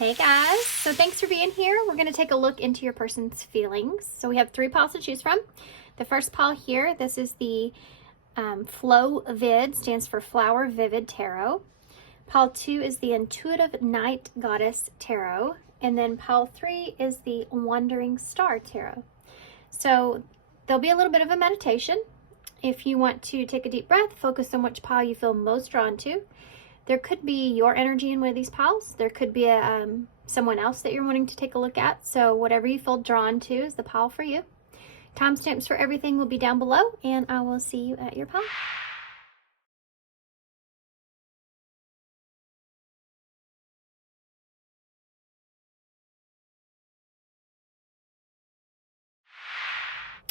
Hey guys, so thanks for being here. We're going to take a look into your person's feelings. So we have 3 piles to choose from. The first pile here, this is the FloVid, stands for Flower Vivid Tarot. Pile 2 is the Intuitive Night Goddess Tarot. And then pile 3 is the Wandering Star Tarot. So there'll be a little bit of a meditation. If you want to take a deep breath, focus on which pile you feel most drawn to. There could be your energy in one of these piles. There could be someone else that you're wanting to take a look at. So whatever you feel drawn to is the pile for you. Timestamps for everything will be down below, and I will see you at your pile.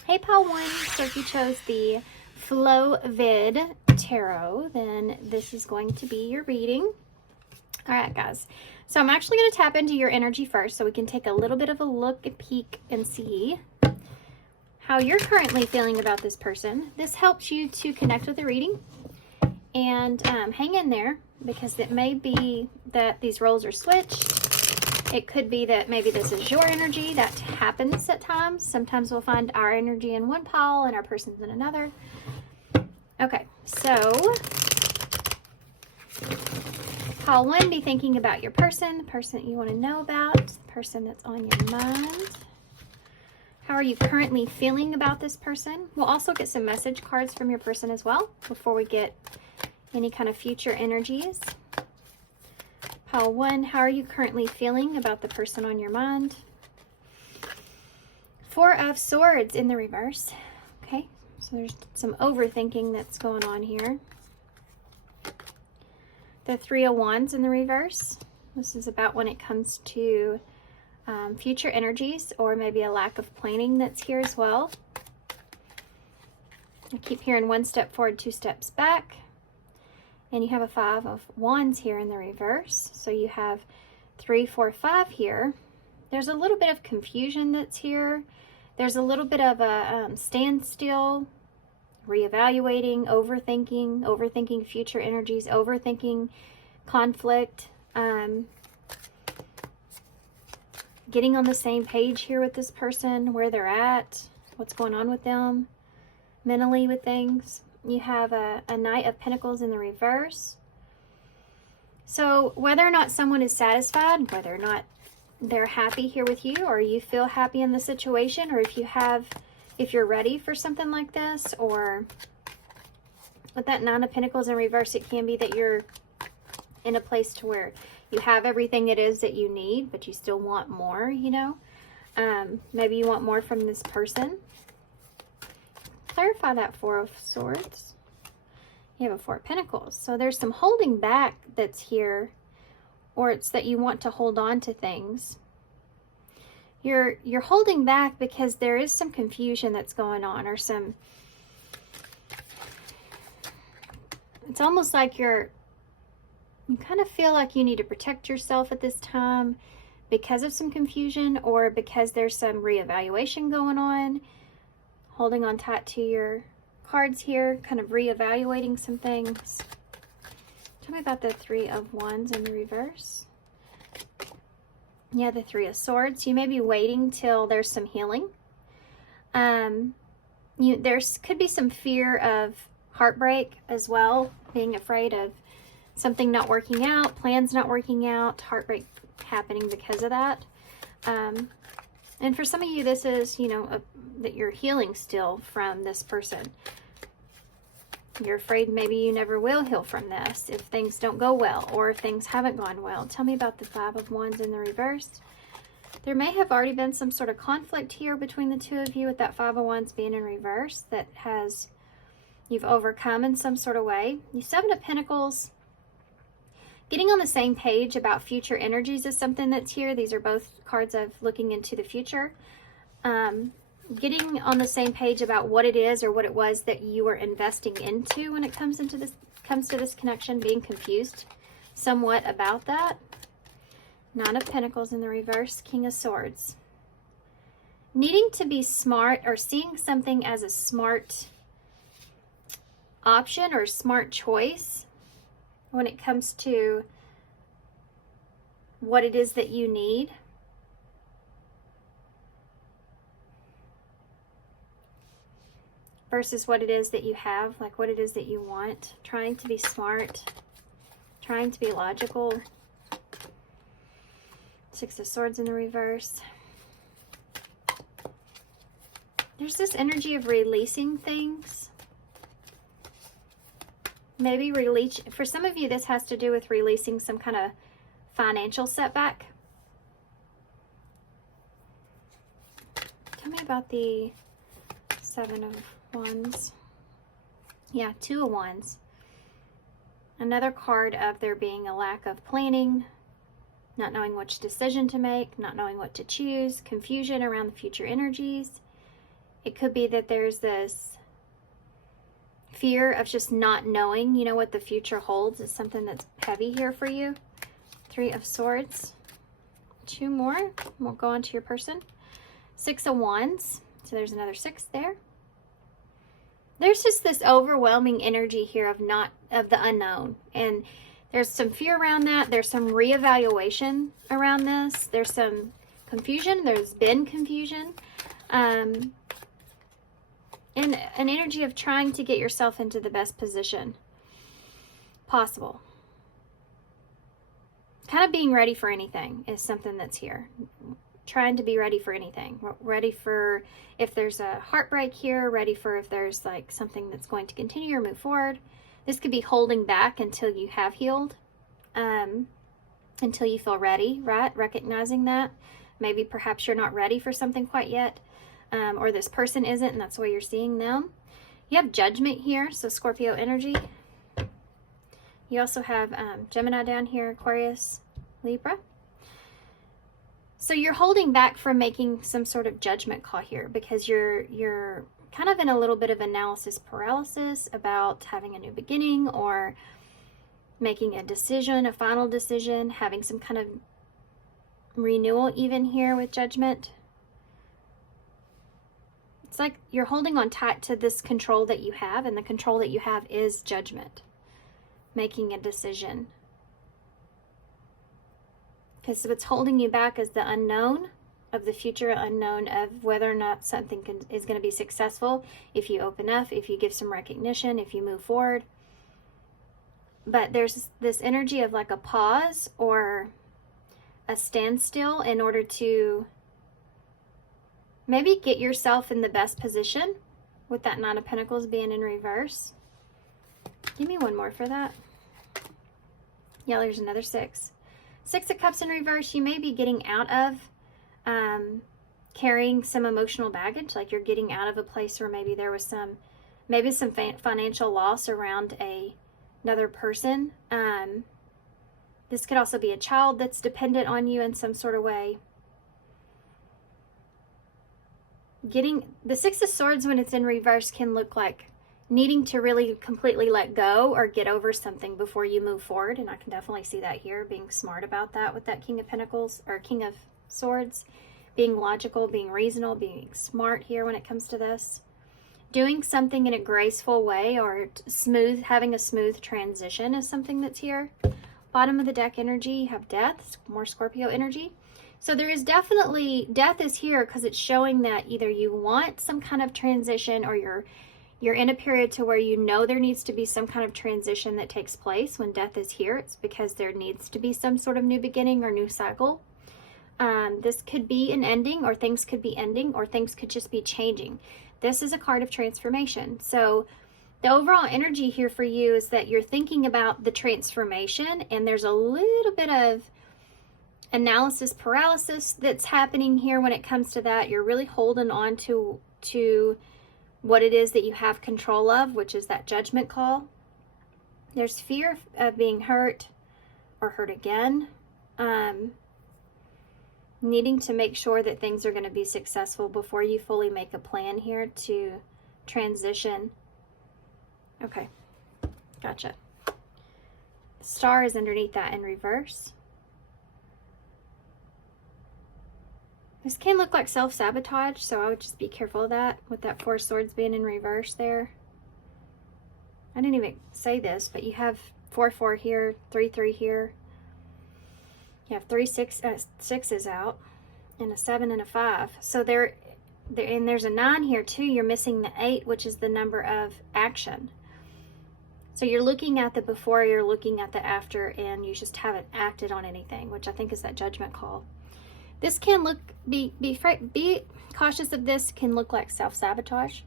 Hey pile 1, so if you chose the FloVid Tarot, then this is going to be your reading. All right, guys. So I'm actually going to tap into your energy first so we can take a little bit of a look, a peek, and see how you're currently feeling about this person. This helps you to connect with the reading, and hang in there, because it may be that these roles are switched. It could be that maybe this is your energy. That happens at times. Sometimes we'll find our energy in one pile and our person's in another. Okay, so pile 1, be thinking about your person, the person that you want to know about, the person that's on your mind. How are you currently feeling about this person? We'll also get some message cards from your person as well before we get any kind of future energies. Pile 1, how are you currently feeling about the person on your mind? 4 of Swords in the reverse. Okay, so there's some overthinking that's going on here. The 3 of Wands in the reverse. This is about when it comes to future energies, or maybe a lack of planning that's here as well. I keep hearing 1 step forward, 2 steps back. And you have a 5 of Wands here in the reverse. So you have 3, 4, 5 here. There's a little bit of confusion that's here. There's a little bit of a standstill, reevaluating, overthinking future energies, overthinking conflict, getting on the same page here with this person, where they're at, what's going on with them mentally with things. You have a Knight of Pentacles in the reverse. So whether or not someone is satisfied, whether or not they're happy here with you, or you feel happy in the situation, or if you're ready for something like this, or with that 9 of Pentacles in reverse, it can be that you're in a place to where you have everything it is that you need, but you still want more, you know. Maybe you want more from this person. Clarify that 4 of Swords. You have a 4 of Pentacles. So there's some holding back that's here, or it's that you want to hold on to things. You're holding back because there is some confusion that's going on, or some, it's almost like you kind of feel like you need to protect yourself at this time because of some confusion, or because there's some reevaluation going on. Holding on tight to your cards here, kind of reevaluating some things. Tell me about the 3 of Wands in the reverse. Yeah, the 3 of Swords. You may be waiting till there's some healing. There could be some fear of heartbreak as well, being afraid of something not working out, plans not working out, heartbreak happening because of that. And for some of you, this is, that you're healing still from this person. You're afraid maybe you never will heal from this if things don't go well, or if things haven't gone well. Tell me about the 5 of Wands in the reverse. There may have already been some sort of conflict here between the 2 of you, with that 5 of Wands being in reverse, that you've overcome in some sort of way. The 7 of Pentacles, getting on the same page about future energies is something that's here. These are both cards of looking into the future. Getting on the same page about what it is, or what it was that you were investing into when it comes to this connection, being confused somewhat about that. 9 of Pentacles in the reverse, King of Swords. Needing to be smart, or seeing something as a smart option or smart choice when it comes to what it is that you need. Versus what it is that you have, like what it is that you want. Trying to be smart, trying to be logical. Six of Swords in the reverse. There's this energy of releasing things. Maybe release, for some of you this has to do with releasing some kind of financial setback. Tell me about the Seven of Wands. Yeah, Two of Wands. Another card of there being a lack of planning, not knowing which decision to make, not knowing what to choose, confusion around the future energies. It could be that there's this fear of just not knowing, you know, what the future holds is something that's heavy here for you. Three of Swords. Two more. We'll go on to your person. Six of Wands. So there's another six there. There's just this overwhelming energy here of the unknown. And there's some fear around that. There's some reevaluation around this. There's some confusion. There's been confusion. And an energy of trying to get yourself into the best position possible. Kind of being ready for anything is something that's here. Trying to be ready for anything. Ready for if there's a heartbreak here. Ready for if there's like something that's going to continue or move forward. This could be holding back until you have healed. Until you feel ready, right? Recognizing that. Maybe perhaps you're not ready for something quite yet. Or this person isn't, and that's why you're seeing them. You have Judgment here, so Scorpio energy. You also have Gemini down here, Aquarius, Libra. So you're holding back from making some sort of judgment call here because you're kind of in a little bit of analysis paralysis about having a new beginning or making a decision, a final decision, having some kind of renewal even here with Judgment. It's like you're holding on tight to this control that you have, and the control that you have is judgment. Making a decision. Because what's holding you back is the unknown of the future, unknown of whether or not something is going to be successful if you open up, if you give some recognition, if you move forward. But there's this energy of like a pause or a standstill in order to maybe get yourself in the best position with that Nine of Pentacles being in reverse. Give me one more for that. Yeah, there's another six. Six of Cups in reverse. You may be getting out of carrying some emotional baggage, like you're getting out of a place where maybe there was some financial loss around another person. This could also be a child that's dependent on you in some sort of way. Getting the Six of Swords when it's in reverse can look like needing to really completely let go or get over something before you move forward. And I can definitely see that here, being smart about that with that King of Pentacles or King of Swords, being logical, being reasonable, being smart here when it comes to this. Doing something in a graceful way or smooth, having a smooth transition is something that's here. Bottom of the deck energy, you have Death, more Scorpio energy. So there is definitely, Death is here because it's showing that either you want some kind of transition or you're in a period to where you know there needs to be some kind of transition that takes place. When Death is here, it's because there needs to be some sort of new beginning or new cycle. This could be an ending, or things could be ending, or things could just be changing. This is a card of transformation. So the overall energy here for you is that you're thinking about the transformation, and there's a little bit of analysis paralysis that's happening here when it comes to that. You're really holding on to what it is that you have control of, which is that judgment call. There's fear of being hurt or hurt again. Needing to make sure that things are going to be successful before you fully make a plan here to transition. Okay, gotcha. Star is underneath that in reverse. This can look like self-sabotage, so I would just be careful of that with that Four of Swords being in reverse there. I didn't even say this, but you have 4-4 here, 3-3 here. You have 3 sixes out, and a 7 and a 5. So and there's a 9 here too. You're missing the 8, which is the number of action. So you're looking at the before, you're looking at the after, and you just haven't acted on anything, which I think is that judgment call. This can look, be cautious of this, can look like self-sabotage.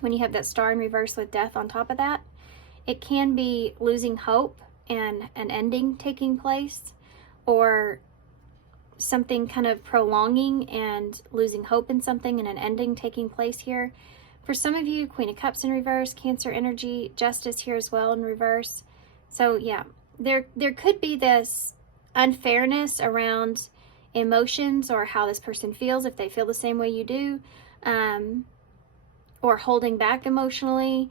When you have that star in reverse with death on top of that, it can be losing hope and an ending taking place, or something kind of prolonging and losing hope in something and an ending taking place here. For some of you, Queen of Cups in reverse, Cancer energy, Justice here as well in reverse. So yeah, there could be this unfairness around emotions or how this person feels, if they feel the same way you do, or holding back emotionally.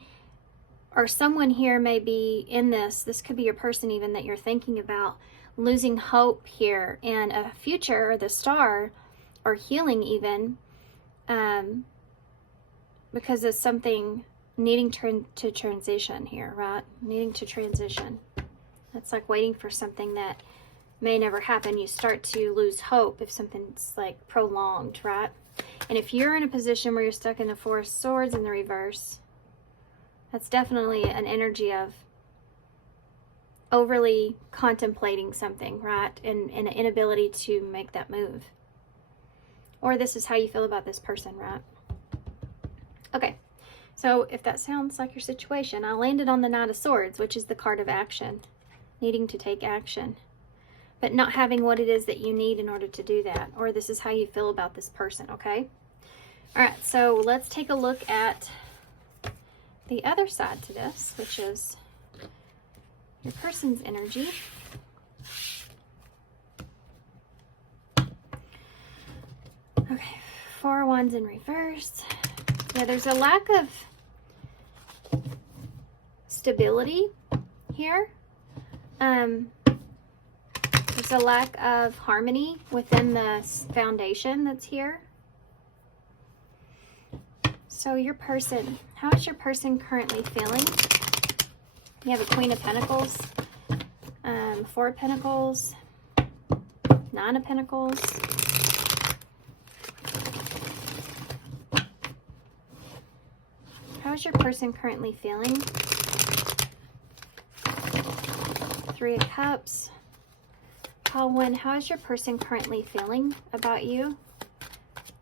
Or someone here may be in this could be your person even that you're thinking about, losing hope here in a future, or the star, or healing even, because of something needing to transition here, right? Needing to transition. That's like waiting for something that may never happen. You start to lose hope if something's like prolonged, right? And if you're in a position where you're stuck in the 4 of Swords in the reverse, that's definitely an energy of overly contemplating something, right? And an inability to make that move. Or this is how you feel about this person, right? Okay, so if that sounds like your situation, I landed on the Knight of Swords, which is the card of action, needing to take action, but not having what it is that you need in order to do that. Or this is how you feel about this person, okay? All right, so let's take a look at the other side to this, which is your person's energy. Okay, 4 Wands in reverse. Yeah, there's a lack of stability here. There's a lack of harmony within the foundation that's here. So your person, how is your person currently feeling? You have a Queen of Pentacles, 4 of Pentacles, 9 of Pentacles. How is your person currently feeling? 3 of Cups. Pile 1, how is your person currently feeling about you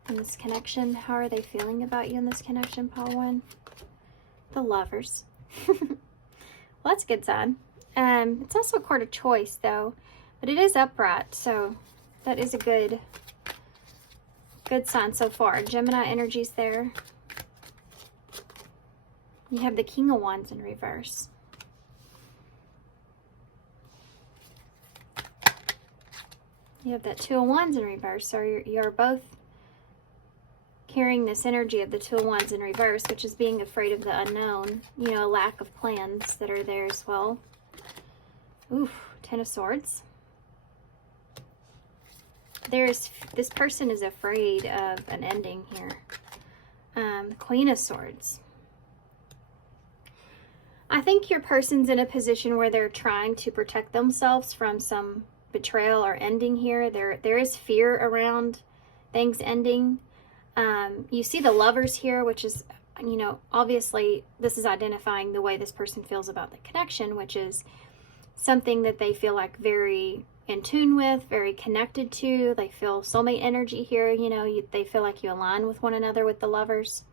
in this connection? How are they feeling about you in this connection, Pile 1? The Lovers. Well, that's a good sign. It's also a card of choice, though, but it is upright, so that is a good sign so far. Gemini energy's there. You have the King of Wands in reverse. You have that 2 of Wands in reverse, so you're both carrying this energy of the 2 of Wands in reverse, which is being afraid of the unknown, you know, a lack of plans that are there as well. Oof, 10 of Swords. This person is afraid of an ending here. Queen of Swords. I think your person's in a position where they're trying to protect themselves from some betrayal or ending here. There is fear around things ending. You see the Lovers here, which is, you know, obviously this is identifying the way this person feels about the connection, which is something that they feel like very in tune with, very connected to. They feel soulmate energy here, you know, they feel like you align with one another with the Lovers.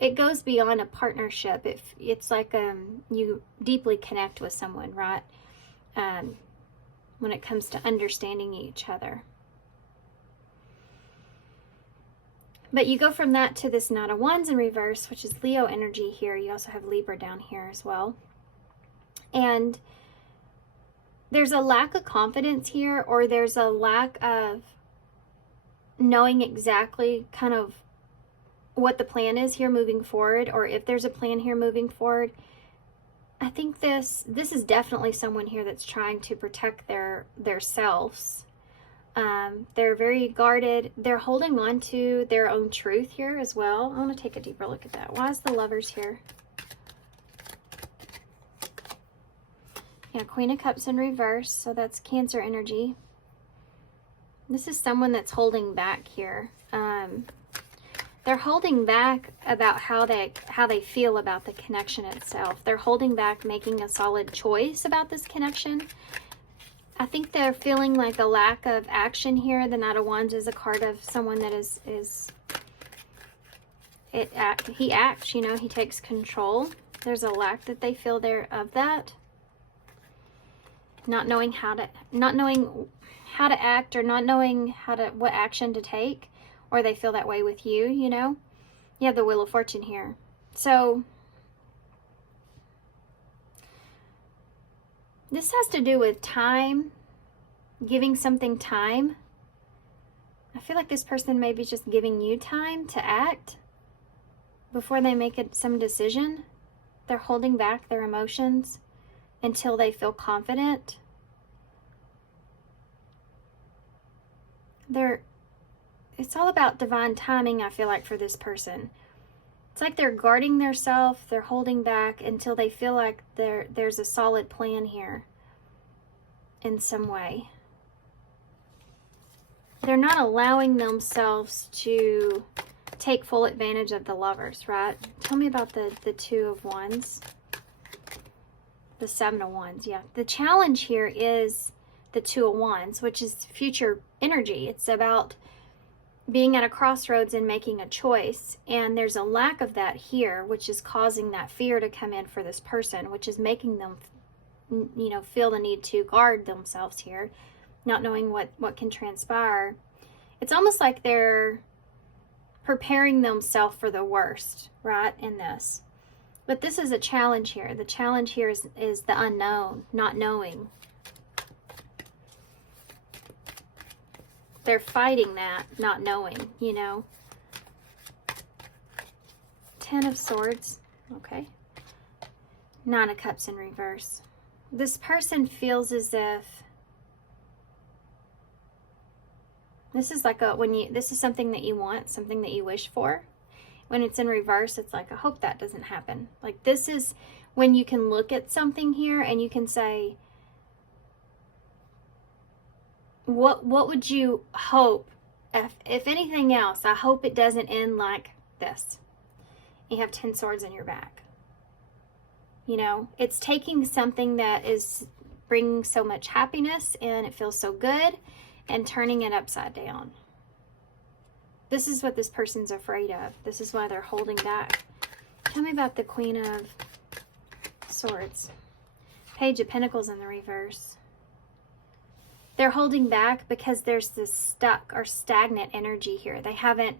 It goes beyond a partnership. It's like you deeply connect with someone, right? When it comes to understanding each other. But you go from that to this Knight of Wands in reverse, which is Leo energy here. You also have Libra down here as well. And there's a lack of confidence here, or there's a lack of knowing exactly kind of what the plan is here moving forward, or if there's a plan here moving forward. I think this is definitely someone here that's trying to protect their selves. They're very guarded. They're holding on to their own truth here as well. I want to take a deeper look at that. Why is the Lovers here? Yeah, Queen of Cups in reverse, so that's Cancer energy. This is someone that's holding back here. They're holding back about how they feel about the connection itself. They're holding back making a solid choice about this connection. I think they're feeling like a lack of action here. The Knight of Wands is a card of someone that he acts, you know, he takes control. There's a lack that they feel there of that. Not knowing how to act, or not knowing what action to take, or they feel that way with you, you know. You have the Wheel of Fortune here. So this has to do with time, giving something time. I feel like this person may be just giving you time to act before they make some decision. They're holding back their emotions until they feel confident. It's all about divine timing, I feel like, for this person. It's like they're guarding themselves, they're holding back until they feel like there's a solid plan here in some way. They're not allowing themselves to take full advantage of the Lovers, right? Tell me about the Two of Wands. The Seven of Wands, yeah. The challenge here is the Two of Wands, which is future energy. It's about being at a crossroads and making a choice. And there's a lack of that here, which is causing that fear to come in for this person, which is making them, you know, feel the need to guard themselves here, not knowing what can transpire. It's almost like they're preparing themselves for the worst, right, in this. But this is a challenge here. The challenge here is the unknown, not knowing. They're fighting that, not knowing, you know. Ten of Swords, okay. Nine of Cups in reverse. This person feels as if this is like this is something that you want, something that you wish for. When it's in reverse, it's like, I hope that doesn't happen. Like, this is when you can look at something here and you can say, what would you hope, if anything else, I hope it doesn't end like this. You have 10 swords in your back. You know, it's taking something that is bringing so much happiness and it feels so good and turning it upside down. This is what this person's afraid of. This is why they're holding back. Tell me about the Queen of Swords. Page of Pentacles in the reverse. They're holding back because there's this stuck or stagnant energy here. They're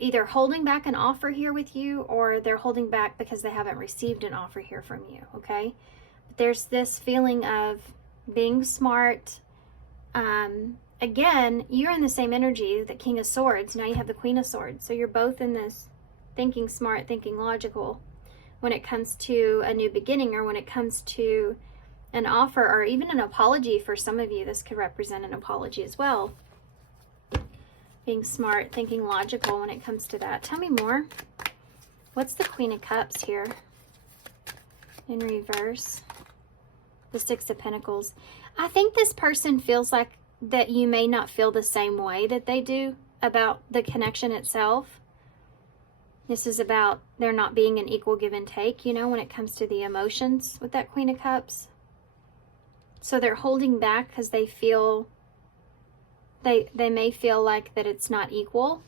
either holding back an offer here with you, or they're holding back because they haven't received an offer here from you, okay? But there's this feeling of being smart. Again, you're in the same energy, the King of Swords. Now you have the Queen of Swords. So you're both in this thinking smart, thinking logical when it comes to a new beginning, or when it comes to an offer, or even an apology. For some of you, this could represent an apology as well. Being smart, thinking logical when it comes to that. Tell me more. What's the Queen of Cups here in reverse? The Six of Pentacles. I think this person feels like that you may not feel the same way that they do about the connection itself. This is about there not being an equal give and take, you know, when it comes to the emotions with that Queen of Cups. So they're holding back because they feel, they may feel like that it's not equal,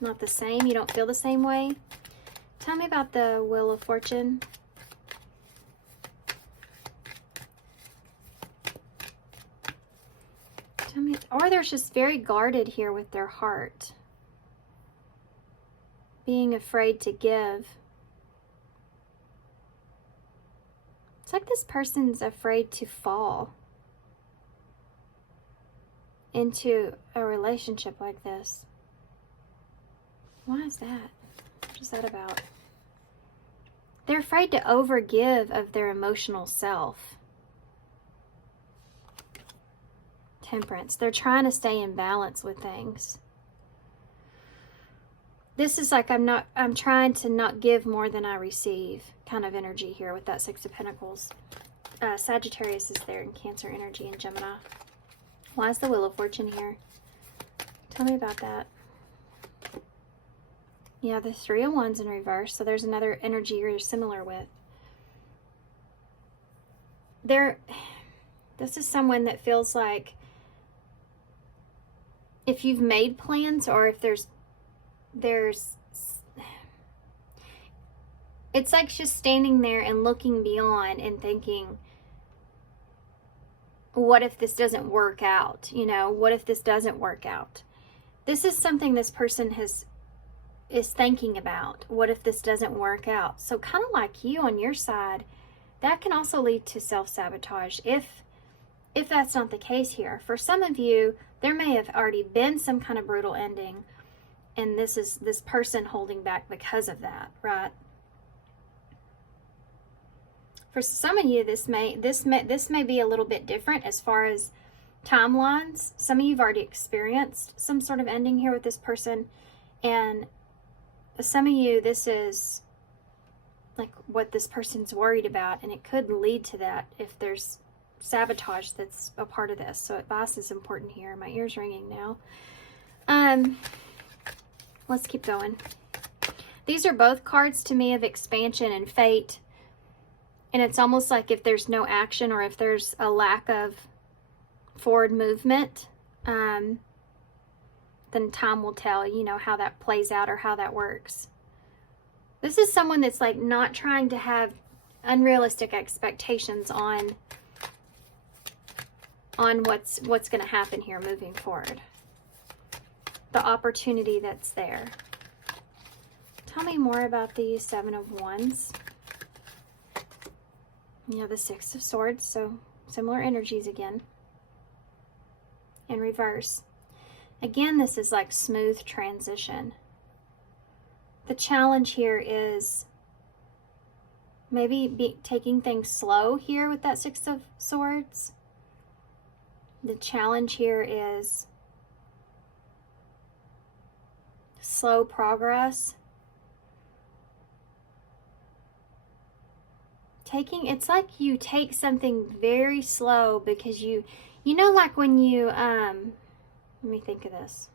not the same. You don't feel the same way. Tell me about the Wheel of Fortune. Tell me, or they're just very guarded here with their heart. Being afraid to give. It's like this person's afraid to fall into a relationship like this. Why is that? What is that about? They're afraid to overgive of their emotional self. Temperance. They're trying to stay in balance with things. This is like I'm trying to not give more than I receive kind of energy here with that Six of Pentacles. Sagittarius is there in Cancer energy and Gemini. Why is the Wheel of Fortune here? Tell me about that. Yeah, the Three of Wands in reverse. So there's another energy you're similar with. This is someone that feels like if you've made plans, or if there's it's like just standing there and looking beyond and thinking, what if this doesn't work out? You know, what if this doesn't work out? This is something this person is thinking about. What if this doesn't work out? So kind of like you on your side, that can also lead to self-sabotage if that's not the case here. For some of you, there may have already been some kind of brutal ending, and this is this person holding back because of that, right? For some of you, this may be a little bit different as far as timelines. Some of you have already experienced some sort of ending here with this person, and some of you, this is like what this person's worried about, and it could lead to that if there's sabotage that's a part of this. So advice is important here. My ear's ringing now. Let's keep going. These are both cards to me of expansion and fate. And it's almost like if there's no action, or if there's a lack of forward movement, then time will tell, you know, how that plays out or how that works. This is someone that's like not trying to have unrealistic expectations on what's going to happen here moving forward. The opportunity that's there. Tell me more about the Seven of Wands. You know, the Six of Swords, so similar energies again. In reverse. Again, this is like smooth transition. The challenge here is maybe taking things slow here with that Six of Swords. The challenge here is slow progress. It's like you take something very slow because you know, like when you, let me think of this.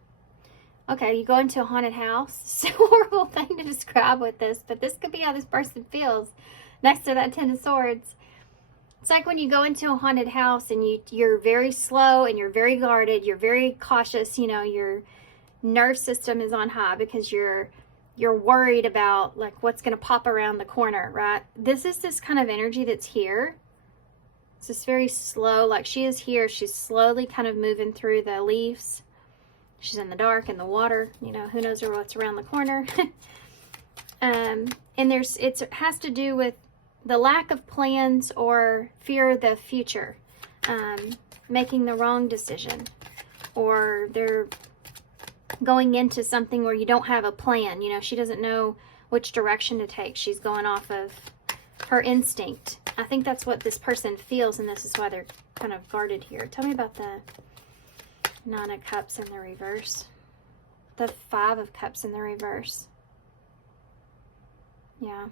Okay, you go into a haunted house. It's a horrible thing to describe with this, but this could be how this person feels next to that Ten of Swords. It's like when you go into a haunted house and you're very slow and you're very guarded, you're very cautious, you know, your nerve system is on high because you're worried about like what's going to pop around the corner, right? This is this kind of energy that's here. It's just very slow, like she is here. She's slowly kind of moving through the leaves. She's in the dark, in the water, you know, who knows what's around the corner. And it has to do with the lack of plans or fear of the future, making the wrong decision, or they're going into something where you don't have a plan. You know, she doesn't know which direction to take. She's going off of her instinct. I think that's what this person feels, and this is why they're kind of guarded here. Tell me about the Nine of Cups in the reverse. The Five of Cups in the reverse. Yeah.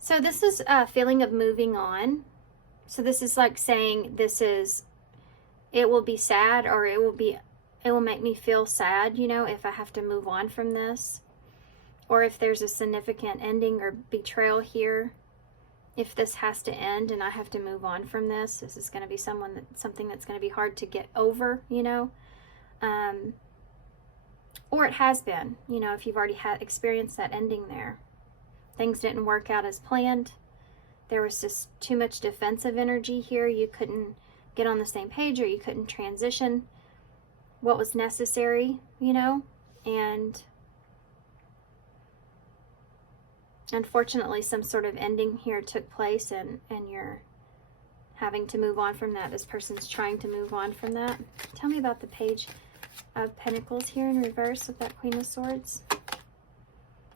So this is a feeling of moving on. So this is like saying it will be sad, or it will make me feel sad, you know, if I have to move on from this. Or if there's a significant ending or betrayal here. If this has to end and I have to move on from this, this is going to be something that's going to be hard to get over, you know. Or it has been, you know, if you've already experienced that ending there. Things didn't work out as planned. There was just too much defensive energy here. You couldn't get on the same page, or you couldn't transition what was necessary, you know. And unfortunately, some sort of ending here took place, and you're having to move on from that. This person's trying to move on from that. Tell me about the Page of Pentacles here in reverse with that Queen of Swords.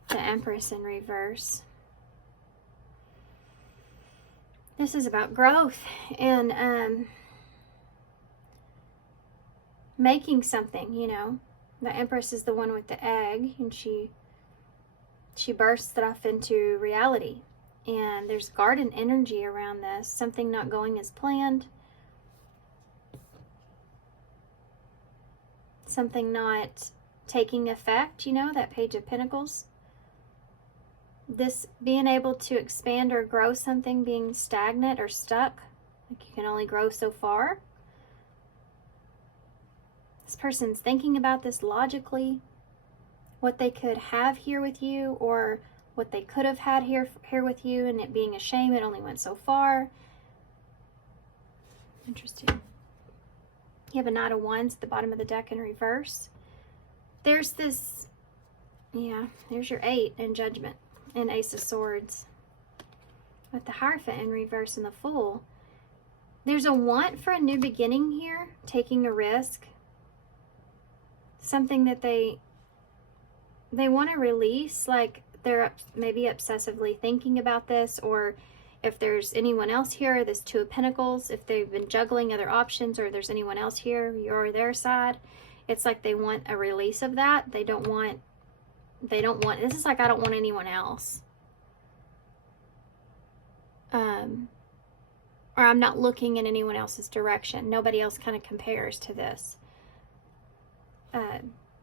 The Empress in reverse. This is about growth and making something, you know. The Empress is the one with the egg, and she bursts it off into reality. And there's garden energy around this. Something not going as planned. Something not taking effect, you know, that Page of Pentacles. This being able to expand or grow something being stagnant or stuck. Like you can only grow so far. This person's thinking about this logically. What they could have here with you, or what they could have had here with you, and it being a shame it only went so far. Interesting. You have a Knight of Wands at the bottom of the deck in reverse. There's this, yeah, there's your 8 in Judgment, and Ace of Swords. With the Hierophant in reverse and the Fool. There's a want for a new beginning here, taking a risk. Something that they want to release, like they're maybe obsessively thinking about this, or if there's anyone else here, this Two of Pentacles, if they've been juggling other options, or there's anyone else here, you're their side, it's like they want a release of that. They don't want, this is like, I don't want anyone else. Or I'm not looking in anyone else's direction. Nobody else kind of compares to this.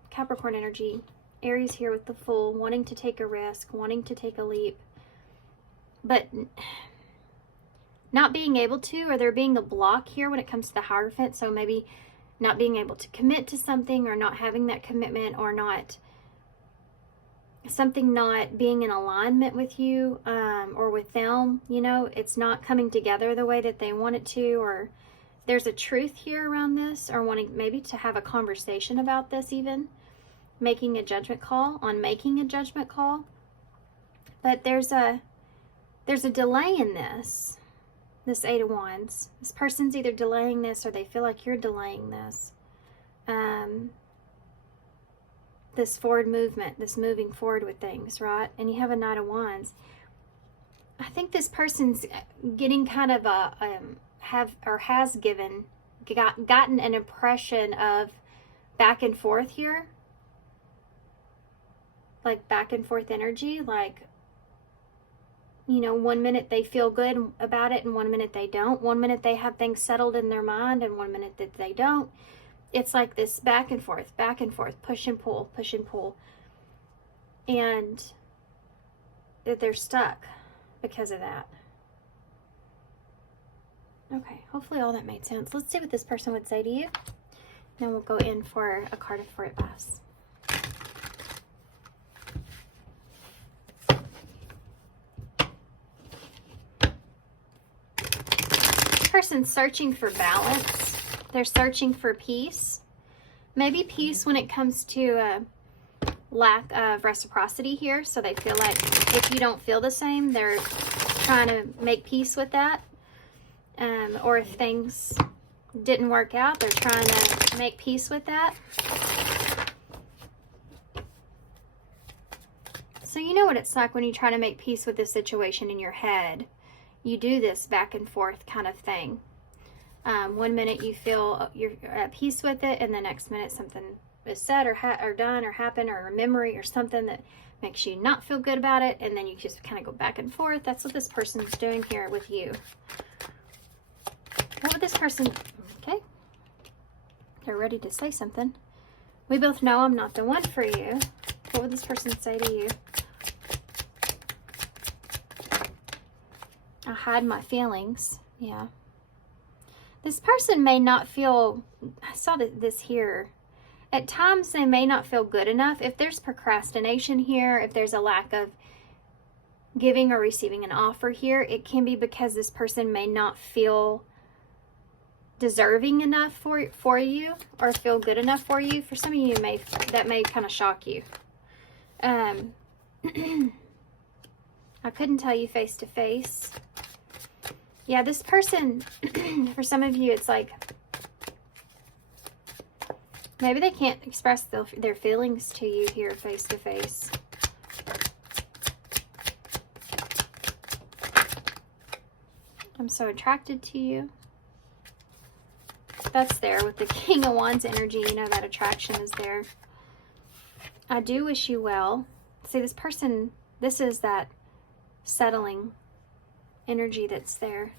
Capricorn energy. Aries here with the Fool, wanting to take a risk, wanting to take a leap, but not being able to, or there being a block here when it comes to the Hierophant. So maybe not being able to commit to something, or not having that commitment, or not something not being in alignment with you, or with them. You know, it's not coming together the way that they want it to, or there's a truth here around this, or wanting maybe to have a conversation about this, even making a judgment call on making a judgment call. But there's a delay in this Eight of Wands. This person's either delaying this, or they feel like you're delaying this. This forward movement, this moving forward with things, right? And you have a Knight of Wands. I think this person's getting kind of a has gotten an impression of back and forth here. Like back and forth energy, like, you know, one minute they feel good about it and one minute they don't. One minute they have things settled in their mind and one minute that they don't. It's like this back and forth, push and pull, push and pull. And that they're stuck because of that. Okay, hopefully all that made sense. Let's see what this person would say to you. Then we'll go in for a card for advice. Person's searching for balance. They're searching for peace. Maybe peace when it comes to a lack of reciprocity here. So they feel like if you don't feel the same, they're trying to make peace with that. Or if things didn't work out, they're trying to make peace with that. So you know what it's like when you try to make peace with this situation in your head. You do this back and forth kind of thing. One minute you feel you're at peace with it, and the next minute something is said or done or happened, or a memory or something that makes you not feel good about it, and then you just kind of go back and forth. That's what this person's doing here with you. What would this person... Okay. They're ready to say something. We both know I'm not the one for you. What would this person say to you? I hide my feelings. Yeah. This person may not feel... I saw this here. At times, they may not feel good enough. If there's procrastination here, if there's a lack of giving or receiving an offer here, it can be because this person may not feel deserving enough for you, or feel good enough for you. For some of you, that may kind of shock you. I couldn't tell you face to face. Yeah, this person, for some of you, it's like maybe they can't express their feelings to you here face to face. I'm so attracted to you. That's there with the King of Wands energy. You know, that attraction is there. I do wish you well. See, this person, this is that settling energy that's there.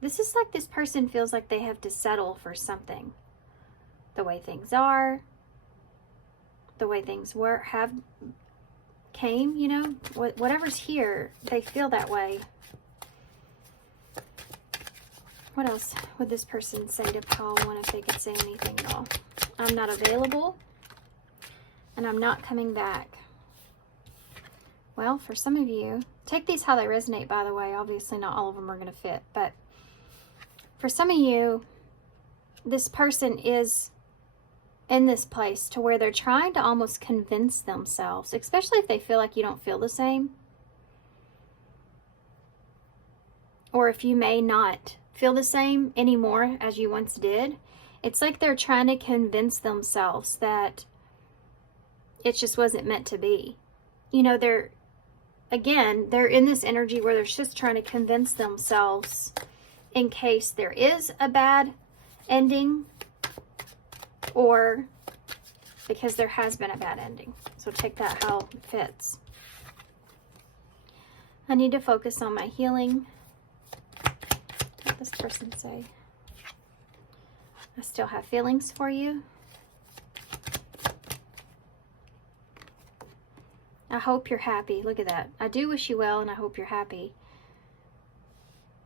This is like this person feels like they have to settle for something. The way things are, the way things were, came, you know, whatever's here, they feel that way. What else would this person say to pile 1 if they could say anything at all? I'm not available, and I'm not coming back. Well, for some of you, take these how they resonate, by the way. Obviously, not all of them are going to fit, but for some of you, this person is in this place to where they're trying to almost convince themselves, especially if they feel like you don't feel the same, or if you may not feel the same anymore as you once did. It's like they're trying to convince themselves that it just wasn't meant to be. You know, they're in this energy where they're just trying to convince themselves in case there is a bad ending, or because there has been a bad ending. So take that how it fits. I need to focus on my healing. What does this person say? I still have feelings for you. I hope you're happy. Look at that. I do wish you well, and I hope you're happy.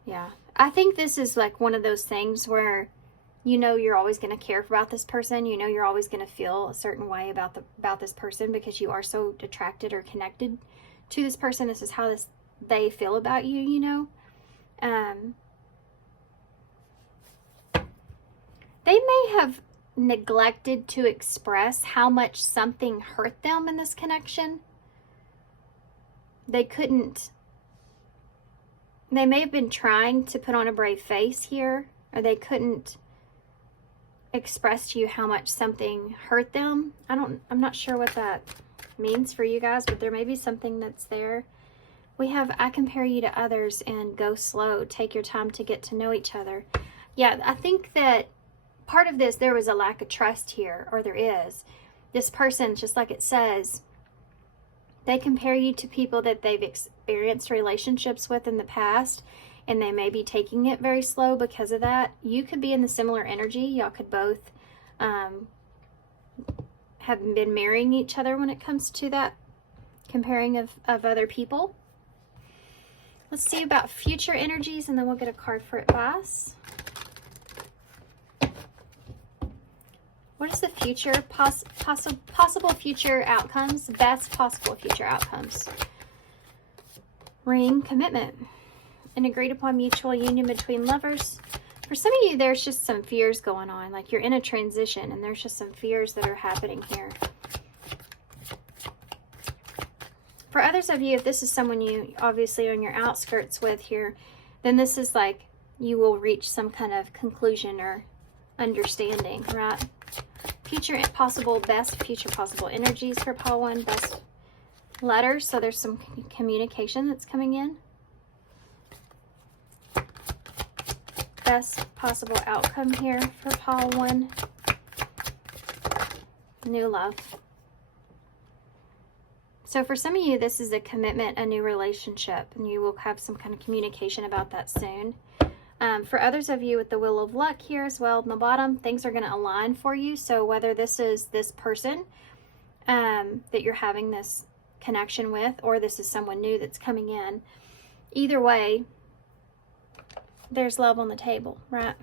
Yeah. I think this is like one of those things where you know you're always going to care about this person. You know you're always going to feel a certain way about this person because you are so attracted or connected to this person. This is how they feel about you, you know. They may have neglected to express how much something hurt them in this connection. They may have been trying to put on a brave face here, or they couldn't express to you how much something hurt them. I'm not sure what that means for you guys, but there may be something that's there. We have, I compare you to others and go slow. Take your time to get to know each other. Yeah, I think that part of this, there was a lack of trust here, or there is. This person, just like it says, they compare you to people that they've experienced relationships with in the past, and they may be taking it very slow because of that. You could be in the similar energy. Y'all could both have been marrying each other when it comes to that comparing of other people. Let's see about future energies, and then we'll get a card for advice. What is the future, possible future outcomes, best possible future outcomes? Ring, commitment, an agreed upon mutual union between lovers. For some of you, there's just some fears going on, like you're in a transition and there's just some fears that are happening here. For others of you, if this is someone you obviously on your outskirts with here, then this is like you will reach some kind of conclusion or understanding, right? Future possible, best future possible energies for pile 1, best letters. So there's some communication that's coming in. Best possible outcome here for pile 1. New love. So for some of you, this is a commitment, a new relationship, and you will have some kind of communication about that soon. For others of you with the Wheel of Luck here as well in the bottom, things are going to align for you. So whether this is this person that you're having this connection with, or this is someone new that's coming in, either way, there's love on the table, right?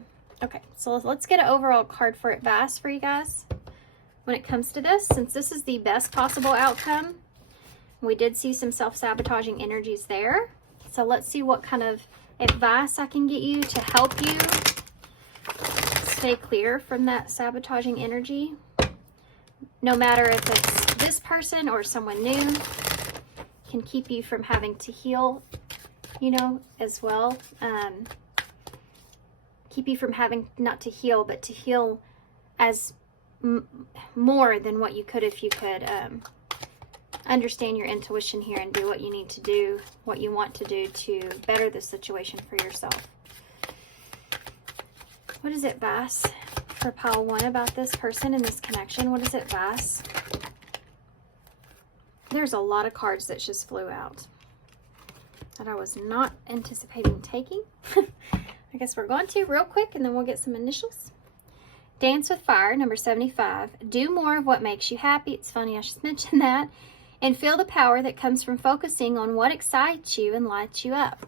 Okay, so let's get an overall card for advice for you guys when it comes to this. Since this is the best possible outcome, we did see some self-sabotaging energies there. So let's see what kind of advice I can get you to help you stay clear from that sabotaging energy. No matter if it's this person or someone new, can keep you from having to heal, you know, as well. Keep you from having not to heal, but to heal as more than what you could if you could understand your intuition here and do what you need to do, what you want to do to better the situation for yourself. What is advice for pile 1 about this person and this connection? What is advice? There's a lot of cards that just flew out. that I was not anticipating taking. I guess we're going to real quick, and then we'll get some initials. Dance with Fire, number 75. Do more of what makes you happy. It's funny I should mention that. And feel the power that comes from focusing on what excites you and lights you up.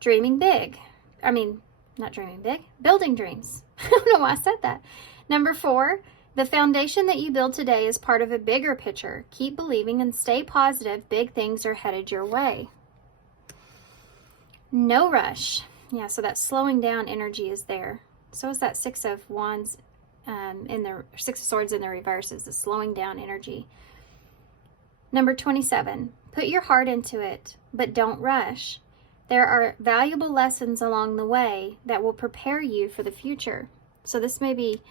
Dreaming big. I mean, not dreaming big. Building dreams. I don't know why I said that. Number 4. The foundation that you build today is part of a bigger picture. Keep believing and stay positive. Big things are headed your way. No rush. Yeah, so that slowing down energy is there. So is that 6 of Wands in the 6 of Swords in the reverse is the slowing down energy. Number 27. Put your heart into it, but don't rush. There are valuable lessons along the way that will prepare you for the future. So this may be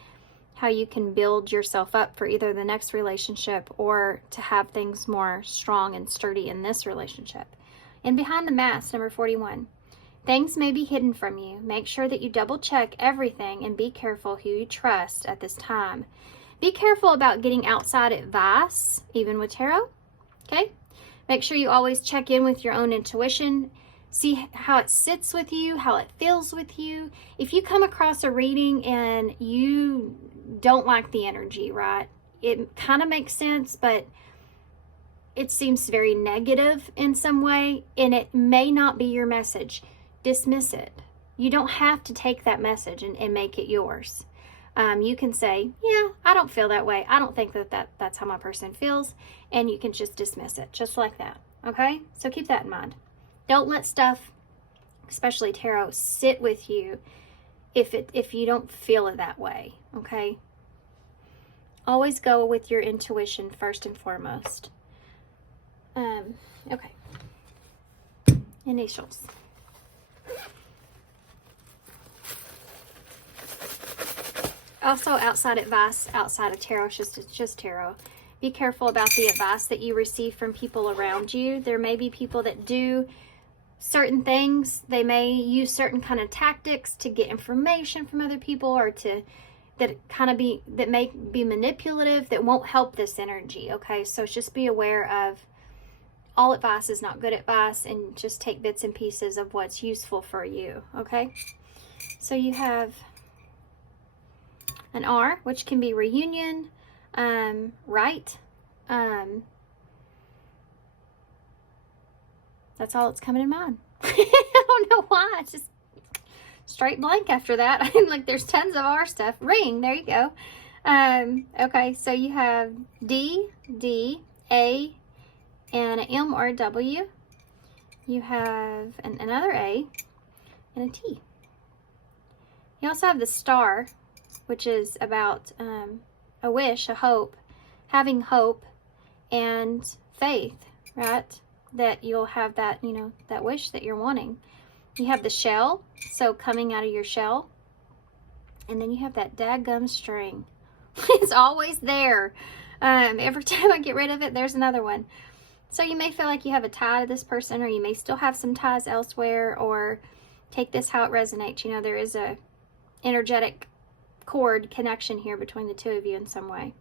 how you can build yourself up for either the next relationship or to have things more strong and sturdy in this relationship. And behind the mask, number 41. Things may be hidden from you. Make sure that you double check everything and be careful who you trust at this time. Be careful about getting outside advice, even with tarot, okay? Make sure you always check in with your own intuition. See how it sits with you, how it feels with you. If you come across a reading and you don't like the energy, right? It kind of makes sense, but it seems very negative in some way, and it may not be your message. Dismiss it. You don't have to take that message and make it yours. You can say, yeah, I don't feel that way. I don't think that's how my person feels. And you can just dismiss it, just like that. Okay? So keep that in mind. Don't let stuff, especially tarot, sit with you if you don't feel it that way. Okay? Always go with your intuition first and foremost. Okay. Initials. Also, outside advice, outside of tarot, just tarot. Be careful about the advice that you receive from people around you. There may be people that do certain things. They may use certain kind of tactics to get information from other people, or that may be manipulative, that won't help this energy. Okay, so just be aware of all advice is not good advice, and just take bits and pieces of what's useful for you. Okay, so you have an R, which can be reunion, right. That's all that's coming in mind. I don't know why. It's just straight blank after that. Like there's tons of R stuff. Ring, there you go. Okay, so you have D, A, and an M or a W. You have another A and a T. You also have the star, which is about a wish, a hope, having hope and faith, right? That you'll have that, that wish that you're wanting. You have the shell, so coming out of your shell. And then you have that dadgum string. It's always there. Every time I get rid of it, there's another one. So you may feel like you have a tie to this person, or you may still have some ties elsewhere, or take this how it resonates. There is a energetic cord connection here between the two of you in some way.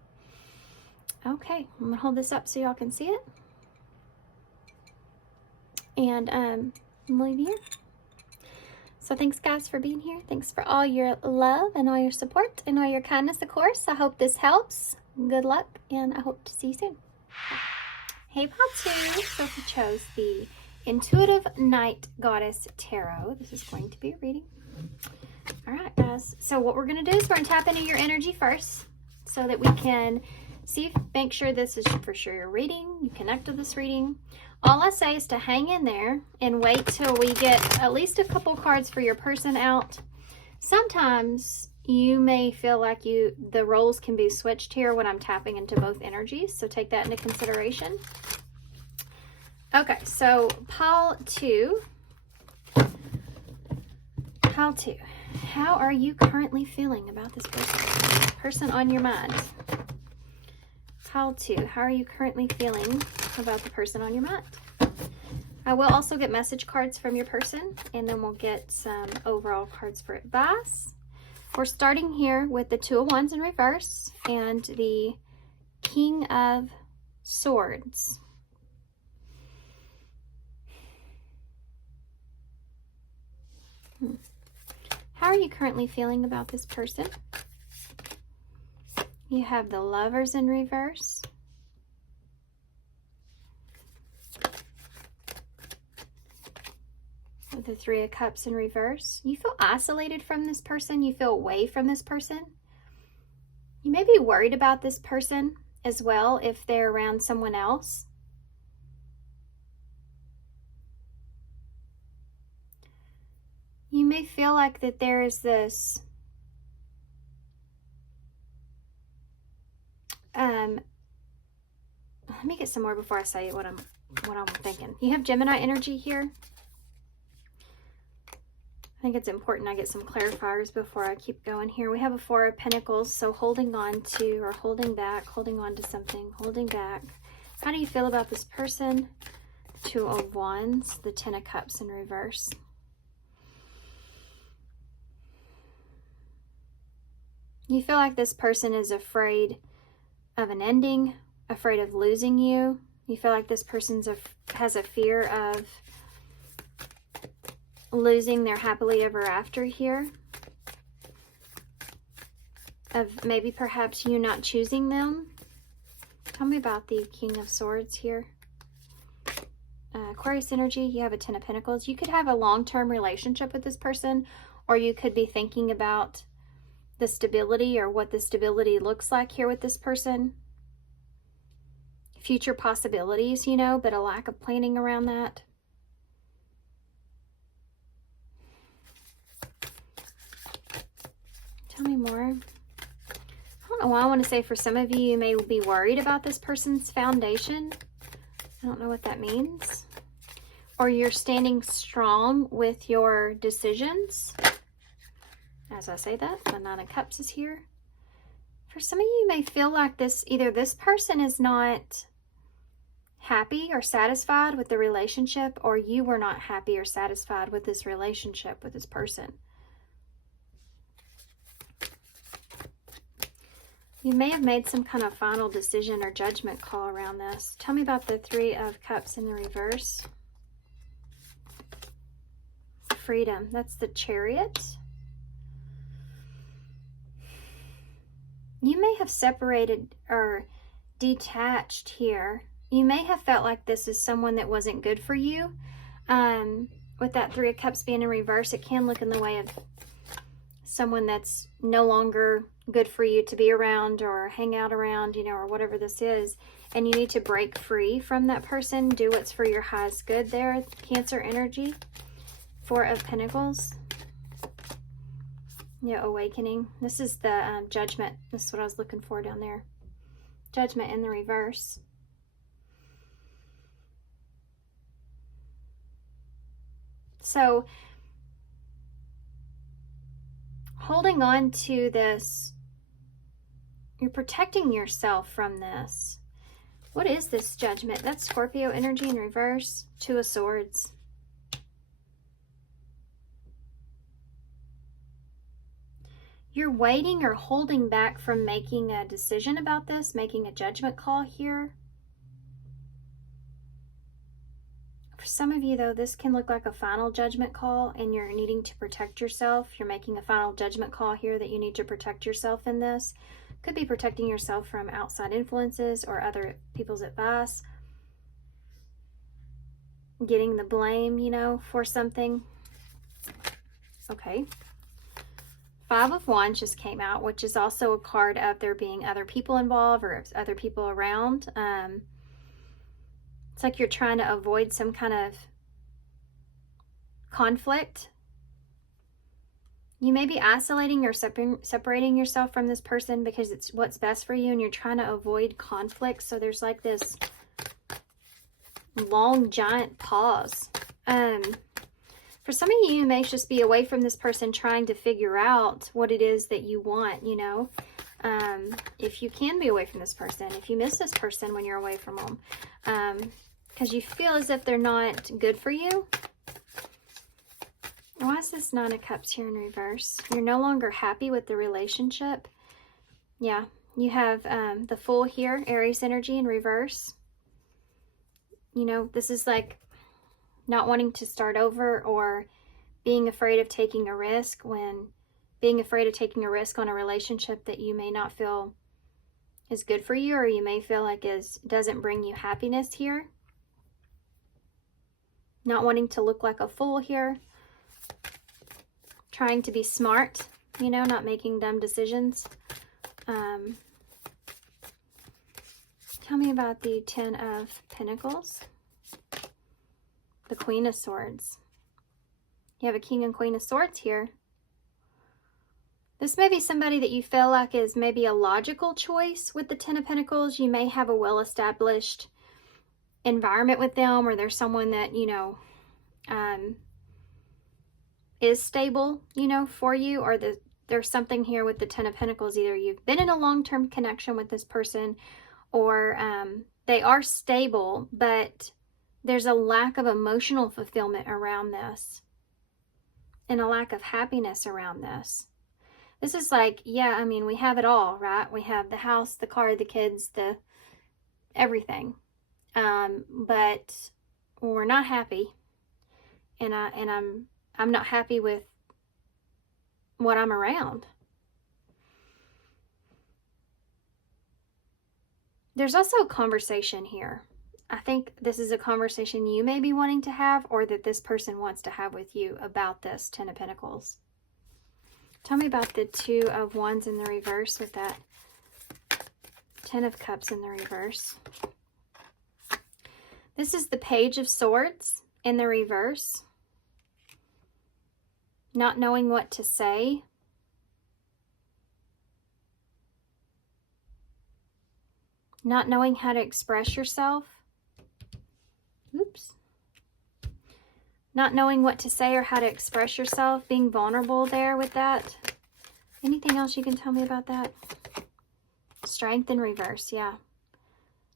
Okay, I'm gonna hold this up so y'all can see it. And I'm gonna leave you here. So thanks guys for being here. Thanks for all your love and all your support and all your kindness, of course. I hope this helps. Good luck, and I hope to see you soon. Hey Patu, so if you chose the Intuitive Night Goddess Tarot, this is going to be a reading. All right, guys. So what we're going to do is we're going to tap into your energy first so that we can make sure this is for sure your reading. You connect with this reading. All I say is to hang in there and wait till we get at least a couple cards for your person out. Sometimes you may feel like the roles can be switched here when I'm tapping into both energies, so take that into consideration. Okay, so pile 2. Pile 2. How are you currently feeling about this person on your mind? Pile 2. How are you currently feeling about the person on your mind? I will also get message cards from your person, and then we'll get some overall cards for advice. We're starting here with the Two of Wands in reverse and the King of Swords. How are you currently feeling about this person? You have the Lovers in reverse. With the Three of Cups in reverse. You feel isolated from this person. You feel away from this person. You may be worried about this person as well if they're around someone else. You may feel like that there is this let me get some more before I say what I'm thinking. You have Gemini energy here. I think it's important I get some clarifiers before I keep going here. We have a Four of Pentacles, so holding on to or holding back, holding on to something, holding back. How do you feel about this person? Two of Wands, the Ten of Cups in reverse. You feel like this person is afraid of an ending, afraid of losing you. You feel like this person has a fear of losing their happily ever after here. Of maybe perhaps you not choosing them. Tell me about the King of Swords here. Aquarius energy, you have a Ten of Pentacles. You could have a long-term relationship with this person, or you could be thinking about the stability or what the stability looks like here with this person. Future possibilities, you know, but a lack of planning around that. Tell me more. I don't know why I want to say for some of you, you may be worried about this person's foundation. I don't know what that means. Or you're standing strong with your decisions. As I say that, the Nine of Cups is here. For some of you, you may feel like either this person is not happy or satisfied with the relationship, or you were not happy or satisfied with this relationship with this person. You may have made some kind of final decision or judgment call around this. Tell me about the Three of Cups in the reverse. Freedom. That's the Chariot. You may have separated or detached here. You may have felt like this is someone that wasn't good for you. With that Three of Cups being in reverse, it can look in the way of someone that's no longer good for you to be around or hang out around, you know, or whatever this is. And you need to break free from that person. Do what's for your highest good there. Cancer energy. Four of Pentacles. Yeah, awakening. This is the Judgment. This is what I was looking for down there. Judgment in the reverse. So, holding on to this, you're protecting yourself from this. What is this Judgment? That's Scorpio energy in reverse. Two of Swords. You're waiting or holding back from making a decision about this, making a judgment call here. For some of you, though, this can look like a final judgment call, and you're needing to protect yourself. You're making a final judgment call here that you need to protect yourself in this. Could be protecting yourself from outside influences or other people's advice. Getting the blame, you know, for something. Okay. Five of Wands just came out, which is also a card of there being other people involved or other people around. It's like you're trying to avoid some kind of conflict. You may be isolating or separating yourself from this person because it's what's best for you, and you're trying to avoid conflict. So there's like this long, giant pause. For some of you, you may just be away from this person trying to figure out what it is that you want, you know. If you can be away from this person, if you miss this person when you're away from them, because you feel as if they're not good for you. Why is this Nine of Cups here in reverse? You're no longer happy with the relationship. Yeah, you have the Fool here, Aries energy in reverse. You know, this is like not wanting to start over or being afraid of taking a risk, when being afraid of taking a risk on a relationship that you may not feel is good for you, or you may feel like doesn't bring you happiness here. Not wanting to look like a fool here. Trying to be smart, you know, not making dumb decisions. Tell me about the Ten of Pentacles. The Queen of Swords. You have a King and Queen of Swords here. This may be somebody that you feel like is maybe a logical choice with the Ten of Pentacles. You may have a well-established environment with them, or there's someone that, you know, is stable, you know, for you, or there's something here with the Ten of Pentacles. Either you've been in a long-term connection with this person, or they are stable, but there's a lack of emotional fulfillment around this, and a lack of happiness around this. This is like, yeah, I mean, we have it all, right? We have the house, the car, the kids, the everything. But we're not happy. And I'm not happy with what I'm around. There's also a conversation here. I think this is a conversation you may be wanting to have, or that this person wants to have with you about this Ten of Pentacles. Tell me about the Two of Wands in the reverse with that Ten of Cups in the reverse. This is the Page of Swords in the reverse. Not knowing what to say. Not knowing how to express yourself. Oops. Not knowing what to say or how to express yourself, being vulnerable there with that. Anything else you can tell me about that? Strength in reverse, yeah.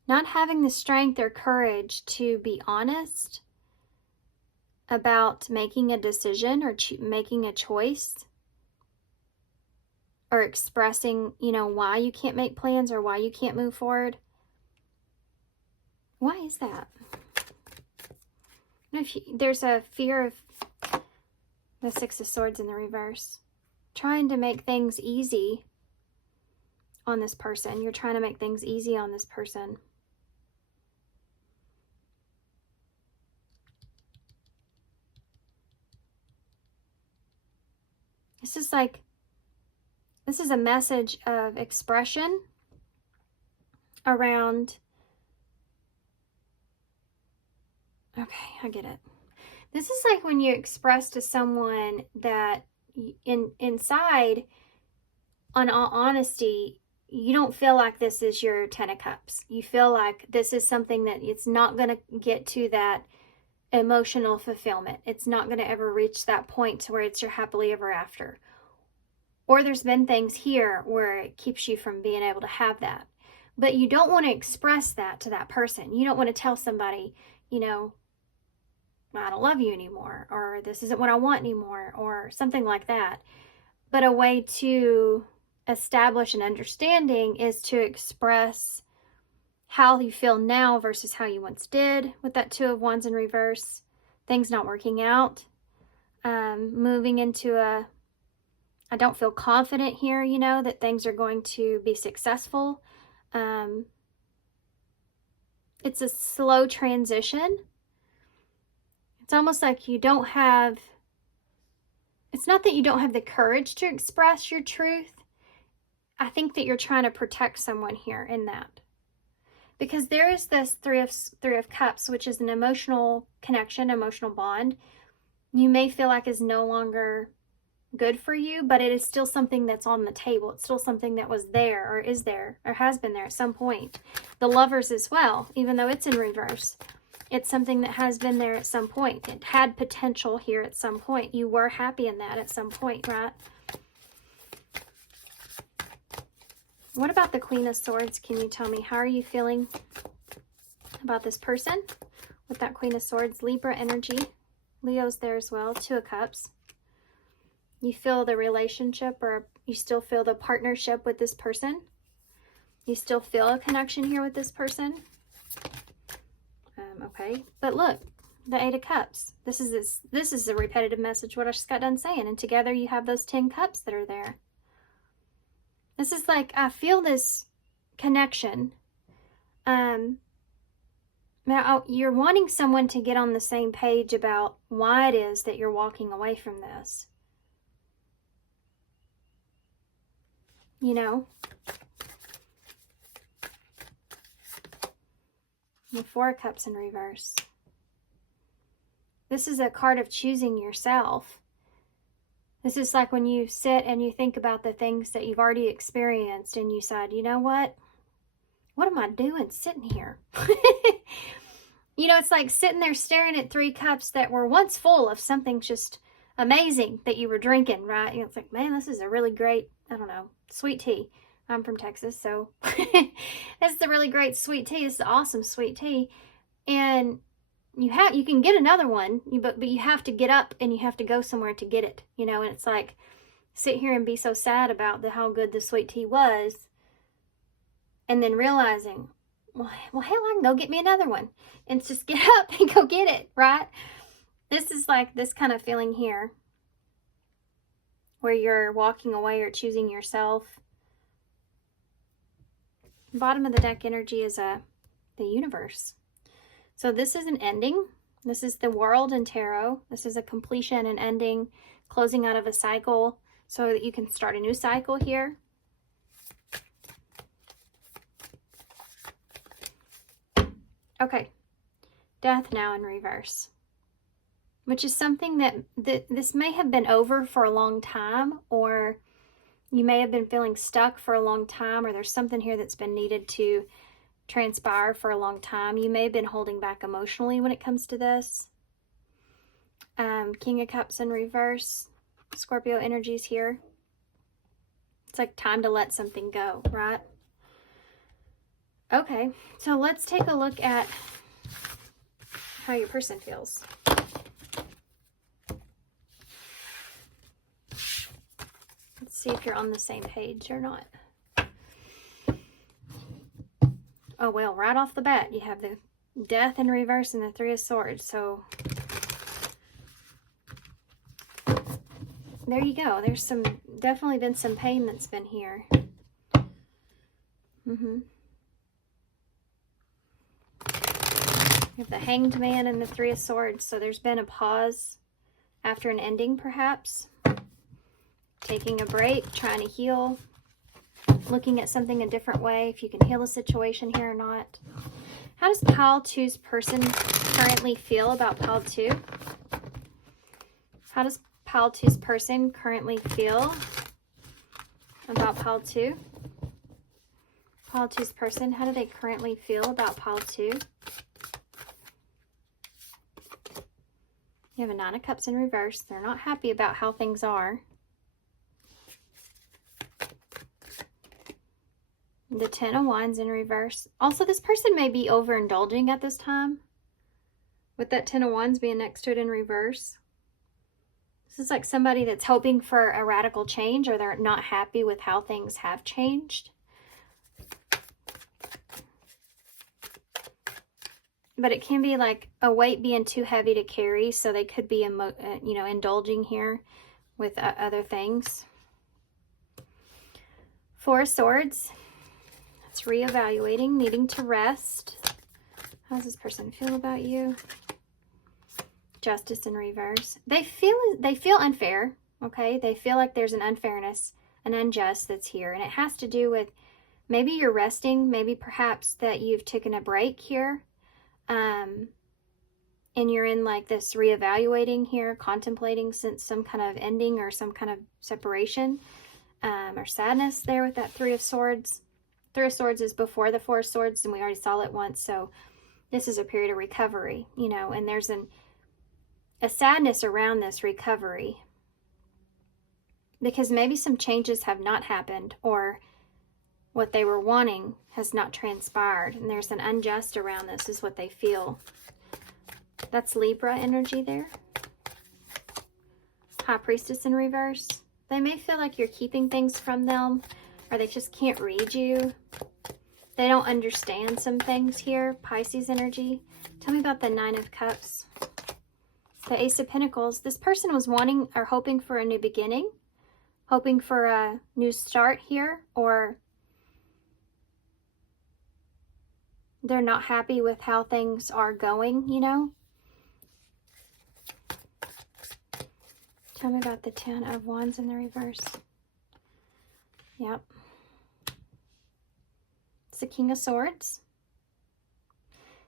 Not having the strength or courage to be honest about making a decision or making a choice, or expressing, you know, why you can't make plans or why you can't move forward. Why is that? There's a fear of the Six of Swords in the reverse. Trying to make things easy on this person. You're trying to make things easy on this person. This is a message of expression around. Okay, I get it. This is like when you express to someone that inside, on all honesty, you don't feel like this is your Ten of Cups. You feel like this is something that it's not going to get to that emotional fulfillment. It's not going to ever reach that point to where it's your happily ever after. Or there's been things here where it keeps you from being able to have that. But you don't want to express that to that person. You don't want to tell somebody, you know, I don't love you anymore, or this isn't what I want anymore, or something like that. But a way to establish an understanding is to express how you feel now versus how you once did with that Two of Wands in reverse. Things not working out. Moving into I don't feel confident here, you know, that things are going to be successful. It's a slow transition. It's almost like you don't have, it's not that you don't have the courage to express your truth. I think that you're trying to protect someone here in that. Because there is this Three of Cups, which is an emotional connection, emotional bond. You may feel like is no longer good for you, but it is still something that's on the table. It's still something that was there, or is there, or has been there at some point. The Lovers as well, even though it's in reverse. It's something that has been there at some point. It had potential here at some point. You were happy in that at some point, right? What about the Queen of Swords? Can you tell me, how are you feeling about this person with that Queen of Swords? Libra energy. Leo's there as well. Two of Cups. You feel the relationship, or you still feel the partnership with this person? You still feel a connection here with this person? Okay, but look, the Eight of Cups. This is a repetitive message, what I just got done saying. And together you have those 10 cups that are there. This is like, I feel this connection. Now, you're wanting someone to get on the same page about why it is that you're walking away from this. You know? The Four of Cups in reverse. This is a card of choosing yourself. This is like when you sit and you think about the things that you've already experienced and you said, you know what? What am I doing sitting here? You know, it's like sitting there staring at 3 cups that were once full of something just amazing that you were drinking, right? And it's like, man, this is a really great, I don't know, sweet tea. I'm from Texas, so this is a really great sweet tea. This is awesome sweet tea. And you can get another one, but you have to get up and you have to go somewhere to get it, you know. And it's like, sit here and be so sad about how good the sweet tea was, and then realizing, well, hell, I can go get me another one. And just get up and go get it, right? This is like this kind of feeling here, where you're walking away or choosing yourself. Bottom of the deck energy is the universe. So this is an ending. This is the world in tarot. This is a completion, an ending, closing out of a cycle so that you can start a new cycle here. Okay, Death now in reverse, which is something that this may have been over for a long time, or you may have been feeling stuck for a long time, or there's something here that's been needed to transpire for a long time. You may have been holding back emotionally when it comes to this. King of Cups in reverse, Scorpio energies here. It's like time to let something go, right? Okay, so let's take a look at how your person feels. Let's see if you're on the same page or not. Oh, well, right off the bat, you have the Death in reverse and the Three of Swords. So there you go. There's definitely been some pain that's been here. You have the Hanged Man and the Three of Swords. So there's been a pause after an ending, perhaps. Taking a break, trying to heal. Looking at something a different way, if you can heal a situation here or not. How does pile 2's person currently feel about pile 2? How does pile 2's person currently feel about pile 2? Pile 2's person, how do they currently feel about pile 2? You have a Nine of Cups in reverse. They're not happy about how things are. The Ten of Wands in reverse. Also, this person may be overindulging at this time, with that Ten of Wands being next to it in reverse. This is like somebody that's hoping for a radical change, or they're not happy with how things have changed. But it can be like a weight being too heavy to carry, so they could be, indulging here with other things. Four of Swords. It's reevaluating, needing to rest. How does this person feel about you? Justice in reverse. They feel unfair, okay? They feel like there's an unfairness, an unjust that's here. And it has to do with maybe you're resting, maybe perhaps that you've taken a break here. And you're in like this reevaluating here, contemplating since some kind of ending or some kind of separation, or sadness there with that Three of Swords. Three of Swords is before the Four of Swords, and we already saw it once, so this is a period of recovery, and there's a sadness around this recovery because maybe some changes have not happened, or what they were wanting has not transpired, and there's an unjust around this is what they feel. That's Libra energy there. High Priestess in reverse. They may feel like you're keeping things from them, or they just can't read you. They don't understand some things here. Pisces energy. Tell me about the Nine of Cups. the Ace of Pentacles. This person was wanting or hoping for a new beginning, hoping for a new start here, or they're not happy with how things are going, you know. Tell me about the Ten of Wands in the reverse. Yep. It's the King of Swords.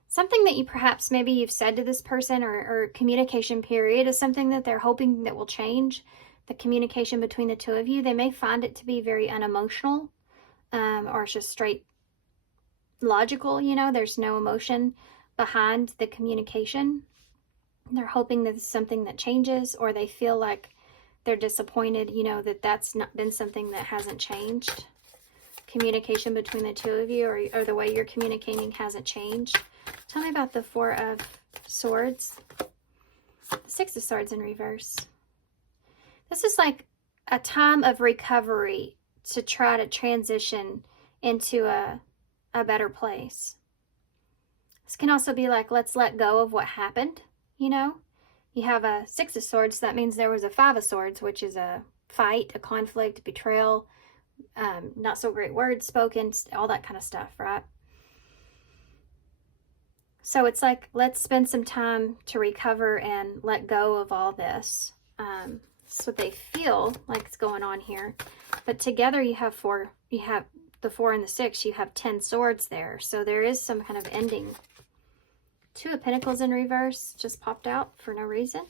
Something that you perhaps maybe you've said to this person, or communication period is something that they're hoping that will change the communication between the two of you. They may find it to be very unemotional, or it's just straight logical, you know, there's no emotion behind the communication. They're hoping that it's something that changes, or they feel like they're disappointed, you know, that that's not been something that hasn't changed. Communication between the two of you, or the way you're communicating hasn't changed. Tell me about the Four of Swords. The Six of Swords in reverse. This is like a time of recovery to try to transition into a better place. This can also be like, let's let go of what happened, you know. You have a Six of Swords, so that means there was a Five of Swords, which is a fight, a conflict, betrayal, not so great words spoken, all that kind of stuff, right? So it's like, let's spend some time to recover and let go of all this. That's what they feel like is going on here. But together you have four, you have the 4 and the 6, you have 10 swords there. So there is some kind of ending. Two of Pentacles in reverse just popped out for no reason.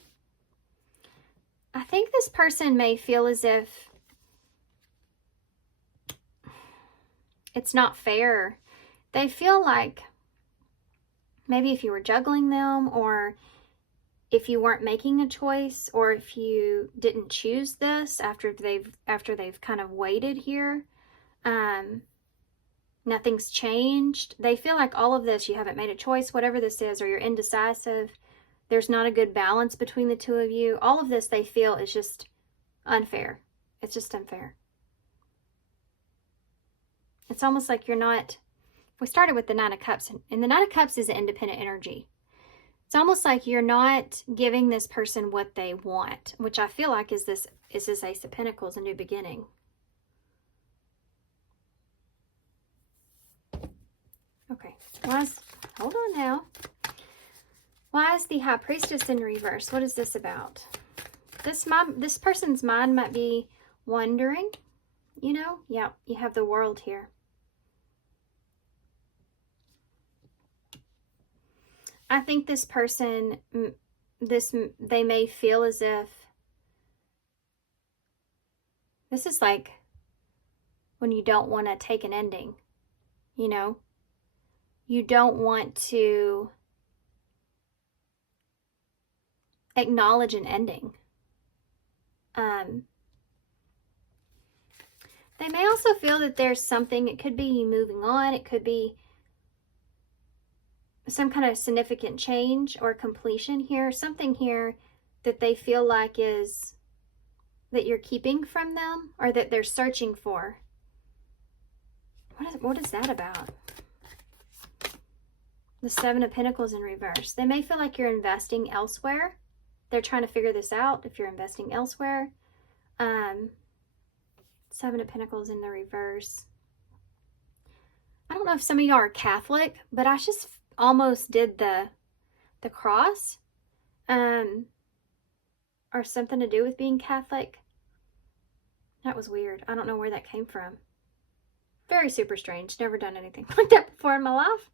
I think this person may feel as if it's not fair. They feel like maybe if you were juggling them, or if you weren't making a choice, or if you didn't choose this after they've kind of waited here, nothing's changed. They feel like all of this, you haven't made a choice, whatever this is, or you're indecisive. There's not a good balance between the two of you. All of this they feel is just unfair. It's just unfair. It's almost like you're not, we started with the Nine of Cups, and the Nine of Cups is an independent energy. It's almost like you're not giving this person what they want, which I feel like is this Ace of Pentacles, a new beginning. Okay, hold on now. Why is the High Priestess in reverse? What is this about? This person's mind might be wondering, you know? Yeah, you have the World here. I think this person, they may feel as if this is like when you don't want to take an ending, you know? You don't want to acknowledge an ending. They may also feel that there's something, it could be you moving on, it could be some kind of significant change or completion here, something here that they feel like is that you're keeping from them, or that they're searching for. What is that about? The Seven of Pentacles in reverse. They may feel like you're investing elsewhere. They're trying to figure this out if you're investing elsewhere. Seven of Pentacles in the reverse. I don't know if some of y'all are Catholic, but I just almost did the cross. Or something to do with being Catholic. That was weird. I don't know where that came from. Very super strange. Never done anything like that before in my life.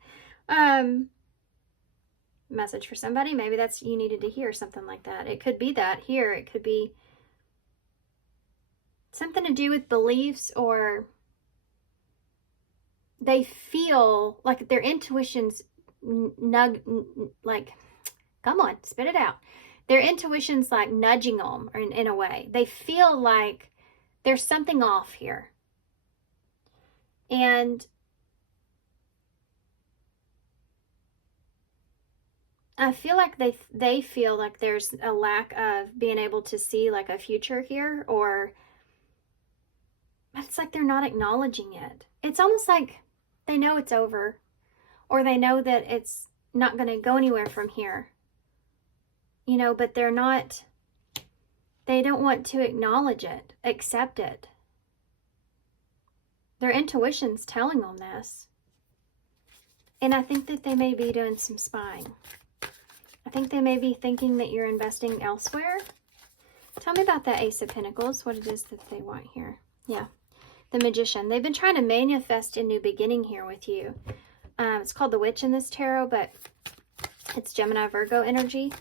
Message for somebody. Maybe that's, you needed to hear something like that. It could be that here. It could be something to do with beliefs, or they feel like their intuition's like, come on, spit it out. Their intuition's like nudging them, or in a way. They feel like there's something off here. And I feel like they feel like there's a lack of being able to see like a future here, or it's like they're not acknowledging it. It's almost like they know it's over, or they know that it's not going to go anywhere from here. you know, but they don't want to acknowledge it, accept it. Their intuition's telling them this. And I think that they may be doing some spying. I think they may be thinking that you're investing elsewhere. Tell me about that Ace of Pentacles, what it is that they want here. Yeah, the Magician. They've been trying to manifest a new beginning here with you. It's called the Witch in this tarot, but it's Gemini Virgo energy.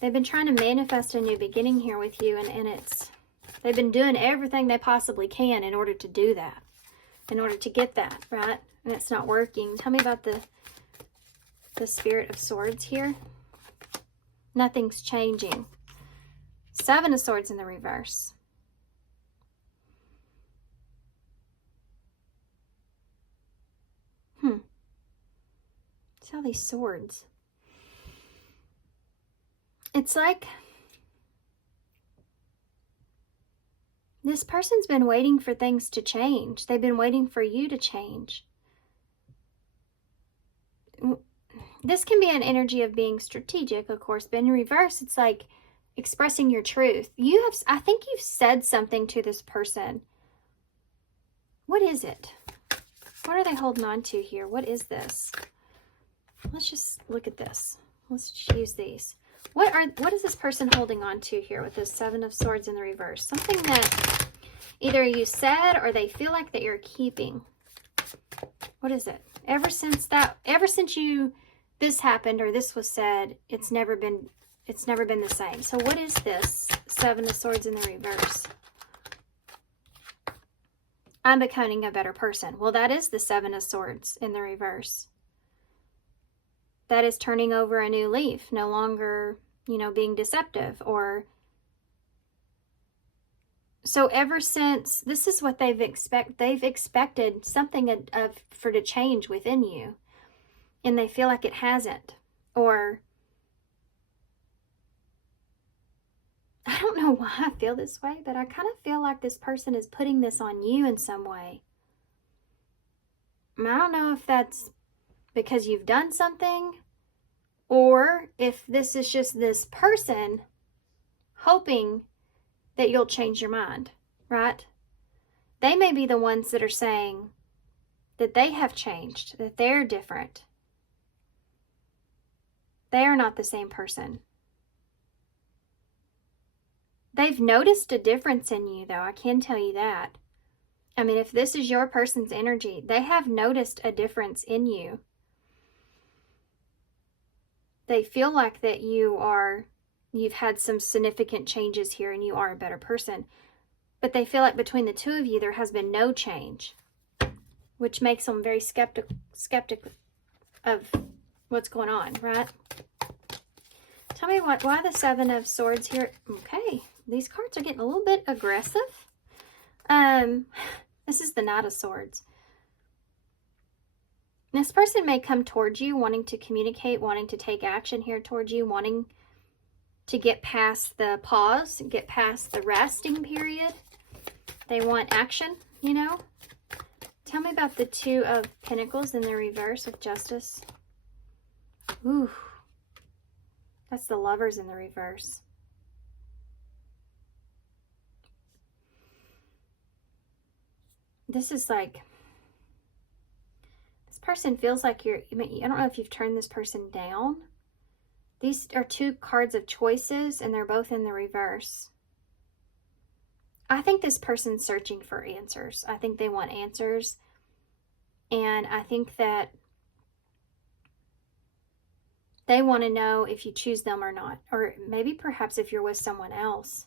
They've been trying to manifest a new beginning here with you, and they've been doing everything they possibly can in order to do that, in order to get that, right? And it's not working. Tell me about the Spirit of Swords here. Nothing's changing. Seven of Swords in the reverse. See all these swords. It's like this person's been waiting for things to change. They've been waiting for you to change. This can be an energy of being strategic, of course, but in reverse, it's like expressing your truth. I think you've said something to this person. What is it? What are they holding on to here? What is this? Let's just look at this. Let's just use these. What is this person holding on to here with this Seven of Swords in the reverse? Something that either you said or they feel like that you're keeping. What is it? Ever since this happened or this was said, it's never been the same. So what is this Seven of Swords in the reverse? I'm becoming a better person. Well, that is the Seven of Swords in the reverse. That is turning over a new leaf, no longer, being deceptive or... So ever since, this is what they've expected something to change within you, and they feel like it hasn't. Or, I don't know why I feel this way, but I kind of feel like this person is putting this on you in some way. I don't know if that's because you've done something, or if this is just this person hoping that you'll change your mind, right? They may be the ones that are saying that they have changed, that they're different. They are not the same person. They've noticed a difference in you, though. I can tell you that. I mean, if this is your person's energy, they have noticed a difference in you. They feel like that you've had some significant changes here and you are a better person. But they feel like between the two of you, there has been no change, which makes them very skeptic of what's going on, right? Tell me why the Seven of Swords here? Okay, these cards are getting a little bit aggressive. This is the Knight of Swords. This person may come towards you wanting to communicate, wanting to take action here towards you, wanting to get past the pause, get past the resting period. They want action, Tell me about the Two of Pentacles in the reverse of Justice. Ooh. That's the Lovers in the reverse. This is like... This person feels like I don't know if you've turned this person down. These are two cards of choices, and they're both in the reverse. I think this person's searching for answers. I think they want answers. And I think that they want to know if you choose them or not. Or maybe perhaps if you're with someone else.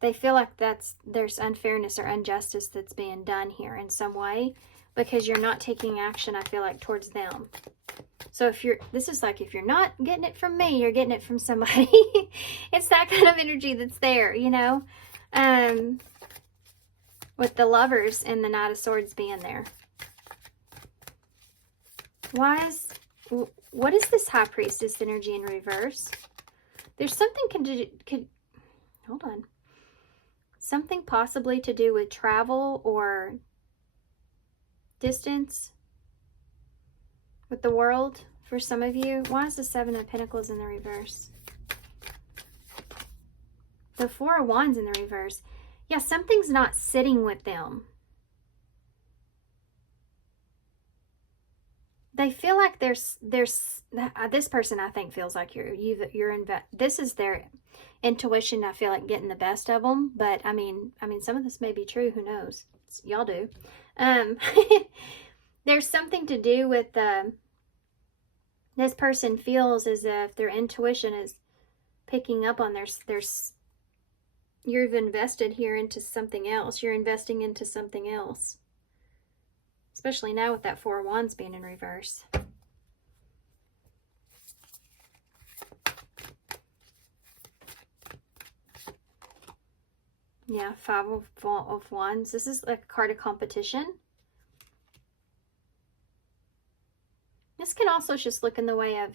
They feel like there's unfairness or injustice that's being done here in some way, because you're not taking action, I feel like, towards them. So this is like, if you're not getting it from me, you're getting it from somebody. It's that kind of energy that's there, with the Lovers and the Knight of Swords being there. What is this High Priestess energy in reverse? There's something hold on. Something possibly to do with travel or distance with the world for some of you. Why is the Seven of Pentacles in the reverse? The Four of Wands in the reverse. Yeah, something's not sitting with them. They feel like there's this person, I think, feels like this is their intuition. I feel like getting the best of them, but I mean some of this may be true. Who knows? Y'all do. There's something to do with this person feels as if their intuition is picking up on you've invested here into something else. You're investing into something else. Especially now with that Four of Wands being in reverse. Yeah, Five of Wands. This is like a card of competition. This can also just look in the way of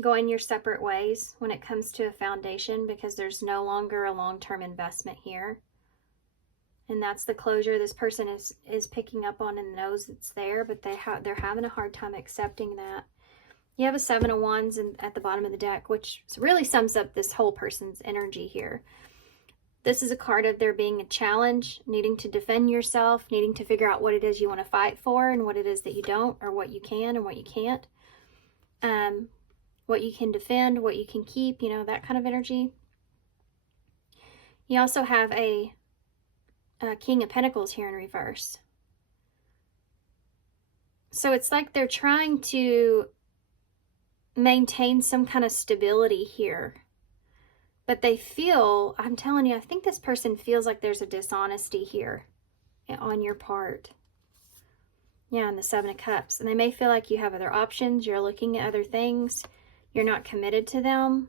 going your separate ways when it comes to a foundation, because there's no longer a long-term investment here. And that's the closure this person is picking up on and knows it's there, but they're having a hard time accepting that. You have a Seven of Wands at the bottom of the deck, which really sums up this whole person's energy here. This is a card of there being a challenge, needing to defend yourself, needing to figure out what it is you want to fight for and what it is that you don't, or what you can and what you can't. What you can defend, what you can keep, you know, that kind of energy. You also have a King of Pentacles here in reverse. So it's like they're trying to maintain some kind of stability here. But they feel, I'm telling you, I think this person feels like there's a dishonesty here on your part. Yeah, and the Seven of Cups. And they may feel like you have other options. You're looking at other things. You're not committed to them.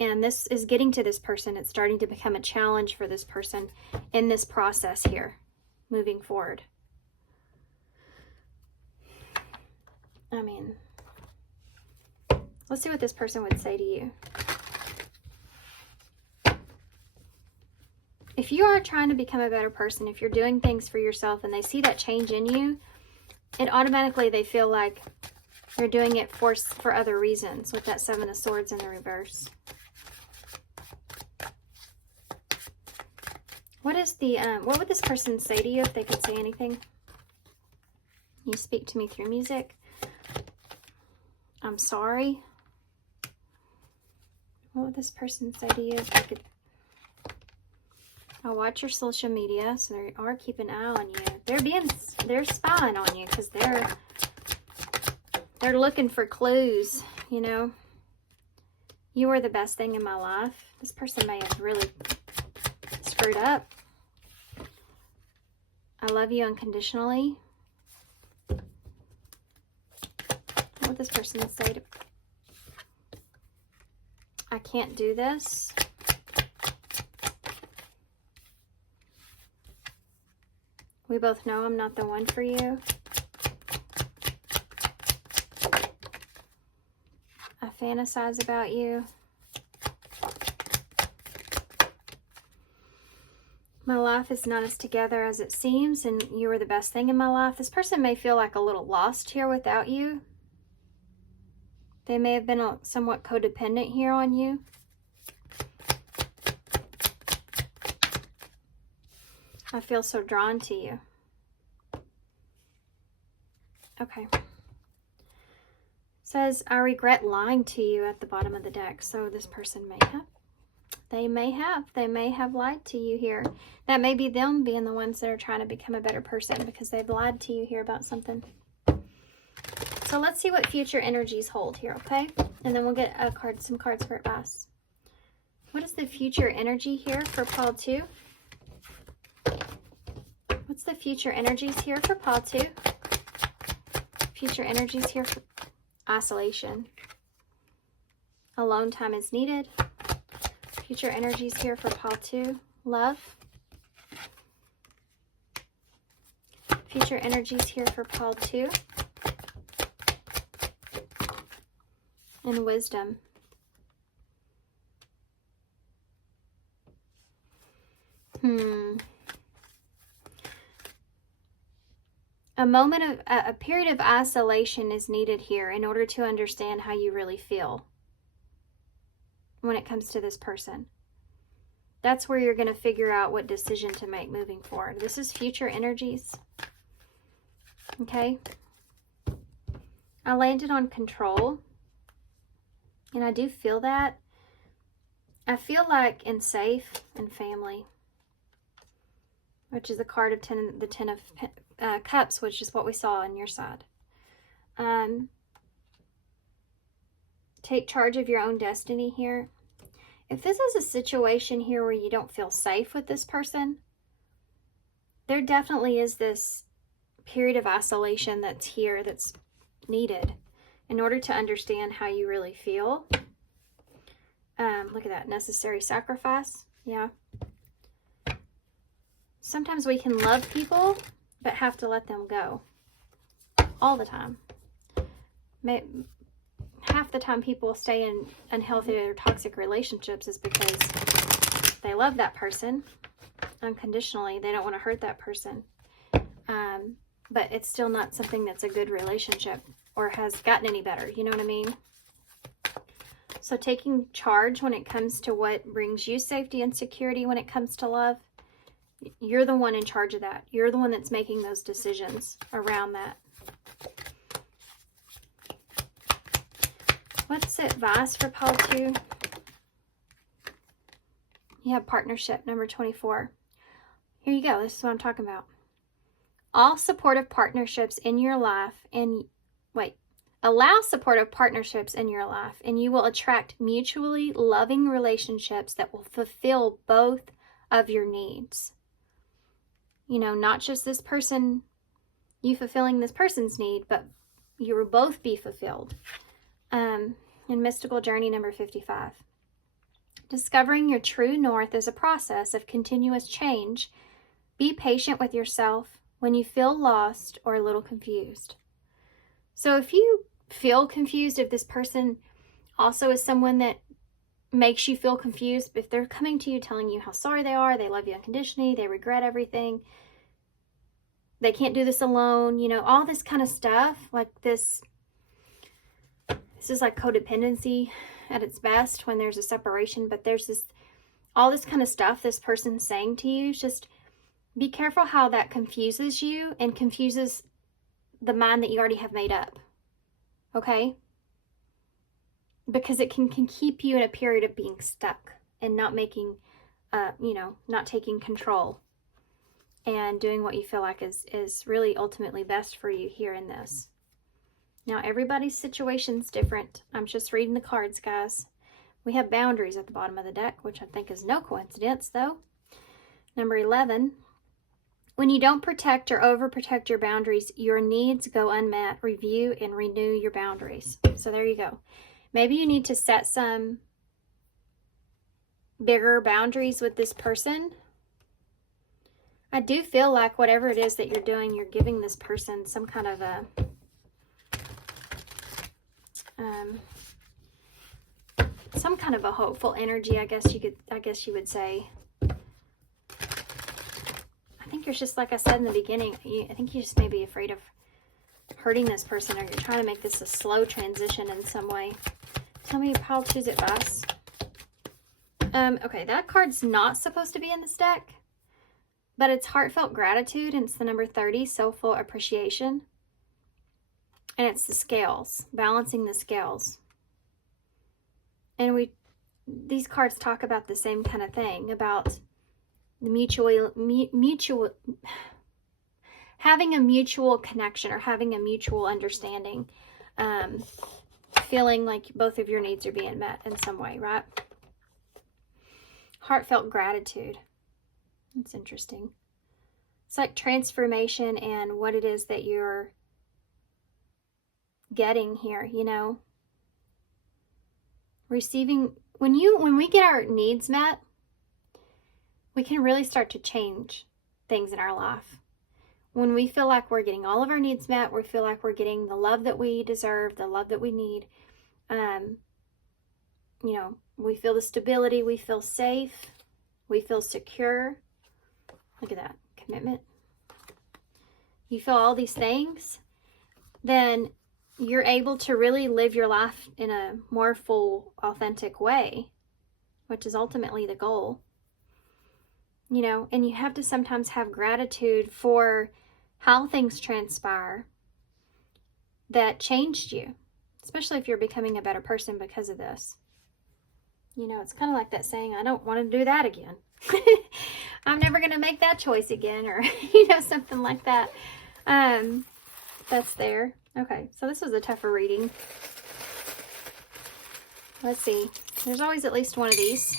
And this is getting to this person. It's starting to become a challenge for this person in this process here, moving forward. I mean, let's see what this person would say to you. If you are trying to become a better person, if you're doing things for yourself and they see that change in you, it automatically, they feel like you're doing it for other reasons with that Seven of Swords in the reverse. What is the, what would this person say to you if they could say anything? You speak to me through music. I'm sorry. What would this person say to you if they could? I'll watch your social media, so they are keeping an eye on you. They're spying on you because they're looking for clues, you know. You are the best thing in my life. This person may have really screwed up. I love you unconditionally. What would this person say to? I can't do this. We both know I'm not the one for you. I fantasize about you. My life is not as together as it seems, and you are the best thing in my life. This person may feel like a little lost here without you. They may have been somewhat codependent here on you. I feel so drawn to you. Okay. Says, I regret lying to you at the bottom of the deck. So this person may have. They may have lied to you here. That may be them being the ones that are trying to become a better person because they've lied to you here about something. So let's see what future energies hold here, okay? And then we'll get some cards for advice. What is the future energy here for Paul 2? What's the future energies here for Paul 2? Future energies here for isolation. Alone time is needed. Future energies here for Paul 2. Love. Future energies here for Paul 2. And wisdom. A period of isolation is needed here in order to understand how you really feel. when it comes to this person. That's where you're going to figure out what decision to make moving forward. This is future energies. Okay. I landed on control. And I do feel that. I feel like in safe and family, which is the card of the Ten of Cups, which is what we saw on your side. Take charge of your own destiny here. If this is a situation here where you don't feel safe with this person, there definitely is this period of isolation that's here, that's needed in order to understand how you really feel. Look at that, necessary sacrifice. Yeah. Sometimes we can love people, but have to let them go. All the time. Half the time people stay in unhealthy or toxic relationships is because they love that person unconditionally. They don't want to hurt that person. But it's still not something that's a good relationship or has gotten any better. You know what I mean? So taking charge when it comes to what brings you safety and security when it comes to love, you're the one in charge of that. You're the one that's making those decisions around that. What's advice for pile 2? You have partnership, number 24. Here you go. This is what I'm talking about. All supportive partnerships in your life allow supportive partnerships in your life, and you will attract mutually loving relationships that will fulfill both of your needs. You know, not just this person, you fulfilling this person's need, but you will both be fulfilled. In Mystical Journey number 55. Discovering your true north is a process of continuous change. Be patient with yourself when you feel lost or a little confused. So if you feel confused, if this person also is someone that makes you feel confused, if they're coming to you telling you how sorry they are, they love you unconditionally, they regret everything, they can't do this alone, you know, all this kind of stuff, like this is like codependency at its best when there's a separation, but there's all this kind of stuff this person's saying to you. Just be careful how that confuses you and confuses the mind that you already have made up. Okay? Because it can keep you in a period of being stuck and not making, not taking control and doing what you feel like is really ultimately best for you here in this. Now, everybody's situation's different. I'm just reading the cards, guys. We have boundaries at the bottom of the deck, which I think is no coincidence, though. Number 11. When you don't protect or overprotect your boundaries, your needs go unmet. Review and renew your boundaries. So there you go. Maybe you need to set some bigger boundaries with this person. I do feel like whatever it is that you're doing, you're giving this person some kind of a hopeful energy, I guess you would say. I think you're just, like I said in the beginning, I think you just may be afraid of hurting this person, or you're trying to make this a slow transition in some way. Tell me pile 2's advice. Okay, that card's not supposed to be in this deck, but it's heartfelt gratitude, and it's the number 30, soulful appreciation. And it's the scales, balancing the scales. And these cards talk about the same kind of thing, about the mutual having a mutual connection or having a mutual understanding, feeling like both of your needs are being met in some way, right? Heartfelt gratitude. That's interesting. It's like transformation and what it is that you're getting here, you know. Receiving, when we get our needs met, we can really start to change things in our life. When we feel like we're getting all of our needs met, we feel like we're getting the love that we deserve, the love that we need. We feel the stability, we feel safe, we feel secure. Look at that, commitment. You feel all these things, then you're able to really live your life in a more full, authentic way. which is ultimately the goal. You know, and you have to sometimes have gratitude for how things transpire that changed you, especially if you're becoming a better person because of this. You know, it's kind of like that saying, I don't want to do that again. I'm never going to make that choice again, or, you know, something like that. That's there. Okay, so this was a tougher reading. Let's see. There's always at least one of these.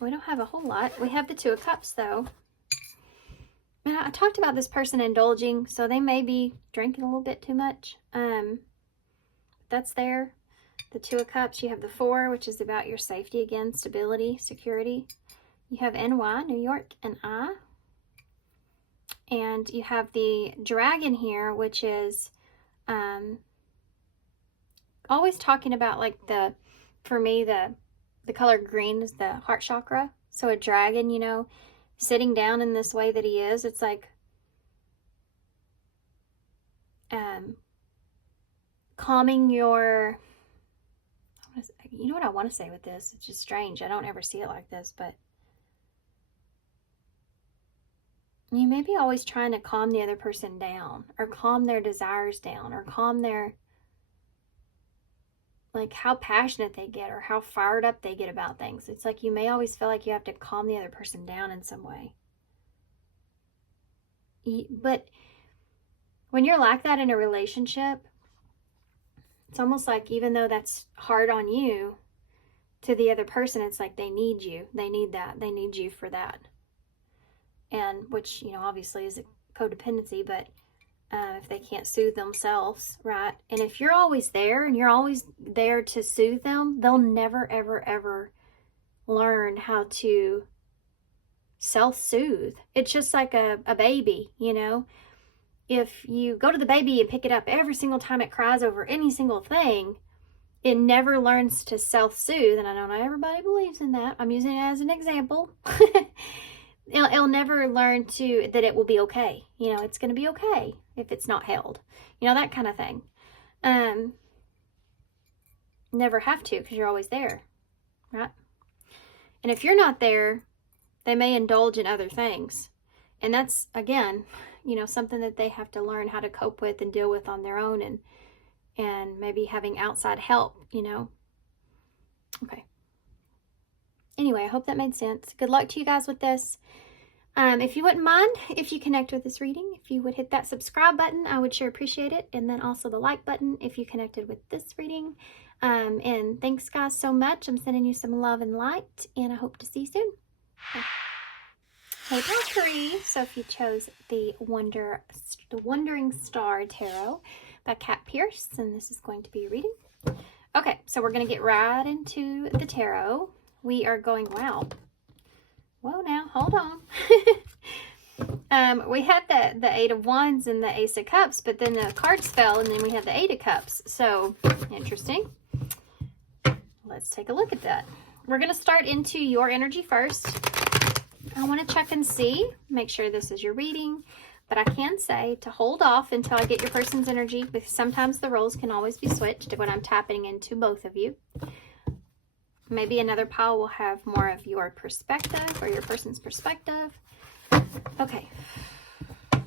We don't have a whole lot. We have the Two of Cups, though. And I talked about this person indulging, so they may be drinking a little bit too much. That's there. The Two of Cups. You have the Four, which is about your safety again, stability, security. You have NY, New York, and I. And you have the Dragon here, which is always talking about, like, for me, the color green is the heart chakra. So a dragon, you know, sitting down in this way that he is, it's like calming your, you know what I want to say with this? It's just strange. I don't ever see it like this, but you may be always trying to calm the other person down, or calm their desires down, or calm their, like, how passionate they get or how fired up they get about things. It's like you may always feel like you have to calm the other person down in some way. But when you're like that in a relationship, it's almost like, even though that's hard on you, to the other person, it's like they need you. They need that. They need you for that. And which, you know, obviously is a codependency, but if they can't soothe themselves, right? And if you're always there and you're always there to soothe them, they'll never, ever, ever learn how to self-soothe. It's just like a baby, you know? If you go to the baby and pick it up every single time it cries over any single thing, it never learns to self-soothe. And I don't know everybody believes in that. I'm using it as an example. It'll never learn that it will be okay. You know, it's going to be okay if it's not held. You know, that kind of thing. Never have to, because you're always there, right? And if you're not there, they may indulge in other things. And that's, again, you know, something that they have to learn how to cope with and deal with on their own, and maybe having outside help, you know. Okay. Anyway, I hope that made sense. Good luck to you guys with this. If you wouldn't mind, if you connect with this reading, if you would hit that subscribe button, I would sure appreciate it. And then also the like button if you connected with this reading. And thanks, guys, so much. I'm sending you some love and light, and I hope to see you soon. Okay. April 3. So if you chose the Wandering Star Tarot by Kat Pierce, and this is going to be a reading. Okay, so we're going to get right into the tarot. We are going, wow. Whoa, now, hold on. We had the Eight of Wands and the Ace of Cups, but then the cards fell, and then we had the Eight of Cups. So, interesting. Let's take a look at that. We're going to start into your energy first. I want to check and see, make sure this is your reading, but I can say to hold off until I get your person's energy, because sometimes the roles can always be switched when I'm tapping into both of you. Maybe another pile will have more of your perspective or your person's perspective. Okay,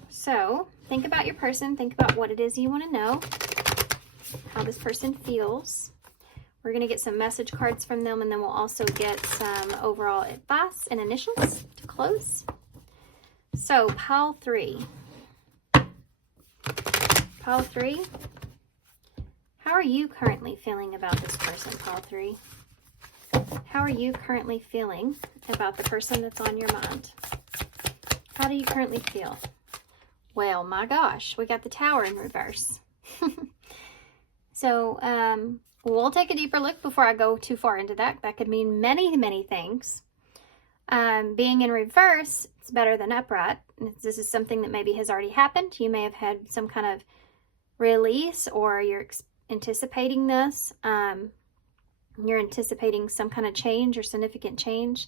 so think about your person. Think about what it is you want to know, how this person feels. We're going to get some message cards from them, and then we'll also get some overall advice and initials to close. So, pile 3. Pile 3. How are you currently feeling about this person, pile 3? How are you currently feeling about the person that's on your mind? How do you currently feel? Well, my gosh, we got the Tower in reverse. So, we'll take a deeper look before I go too far into that. That could mean many, many things. Being in reverse, it's better than upright. This is something that maybe has already happened. You may have had some kind of release, or you're anticipating this. You're anticipating some kind of change or significant change.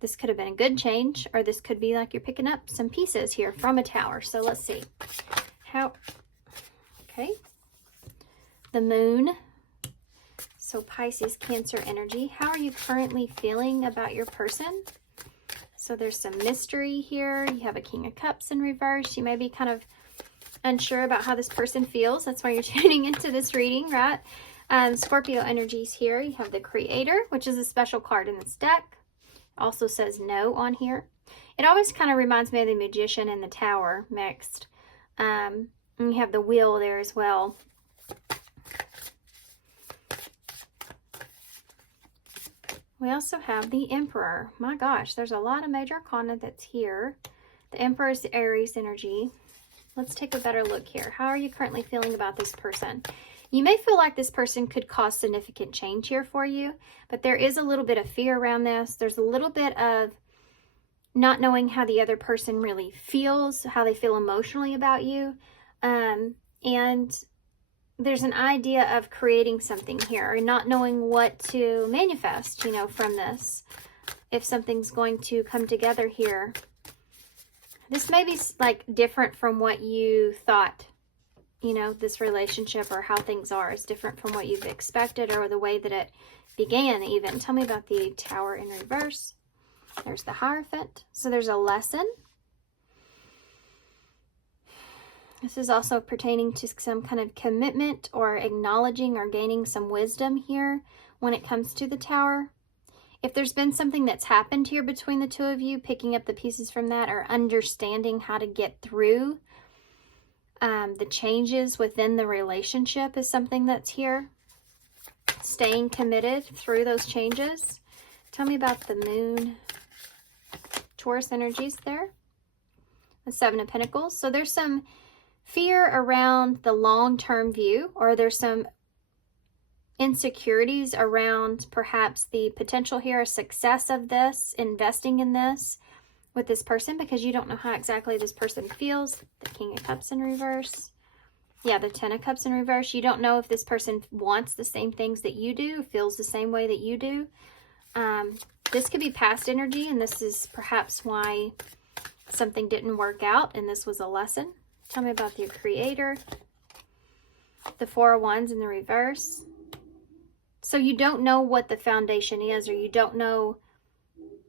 This could have been a good change, or this could be like you're picking up some pieces here from a Tower. So let's see. Okay. The Moon. So Pisces, Cancer energy. How are you currently feeling about your person? So there's some mystery here. You have a King of Cups in reverse. You may be kind of unsure about how this person feels. That's why you're tuning into this reading, right? Scorpio energies here. You have the Creator, which is a special card in this deck. Also says no on here. It always kind of reminds me of the Magician and the Tower mixed. And you have the Wheel there as well. We also have the Emperor. My gosh, there's a lot of major arcana that's here. The Emperor is the Aries energy. Let's take a better look here. How are you currently feeling about this person? You may feel like this person could cause significant change here for you, but there is a little bit of fear around this. There's a little bit of not knowing how the other person really feels, how they feel emotionally about you. And there's an idea of creating something here and not knowing what to manifest, you know, from this. If something's going to come together here. This may be like different from what you thought, you know, this relationship or how things are is different from what you've expected or the way that it began even. Tell me about the Tower in reverse. There's the Hierophant. So there's a lesson. This is also pertaining to some kind of commitment or acknowledging or gaining some wisdom here when it comes to the Tower. If there's been something that's happened here between the two of you, picking up the pieces from that or understanding how to get through the changes within the relationship is something that's here. Staying committed through those changes. Tell me about the Moon, Taurus energies there. The Seven of Pentacles. So there's some fear around the long-term view, or there's some insecurities around perhaps the potential here, success of this, investing in this with this person, because you don't know how exactly this person feels. The King of Cups in reverse. Yeah, the Ten of Cups in reverse. You don't know if this person wants the same things that you do, feels the same way that you do. This could be past energy, and this is perhaps why something didn't work out, and this was a lesson. Tell me about your Creator. The Four of Wands in the reverse. So you don't know what the foundation is, or you don't know,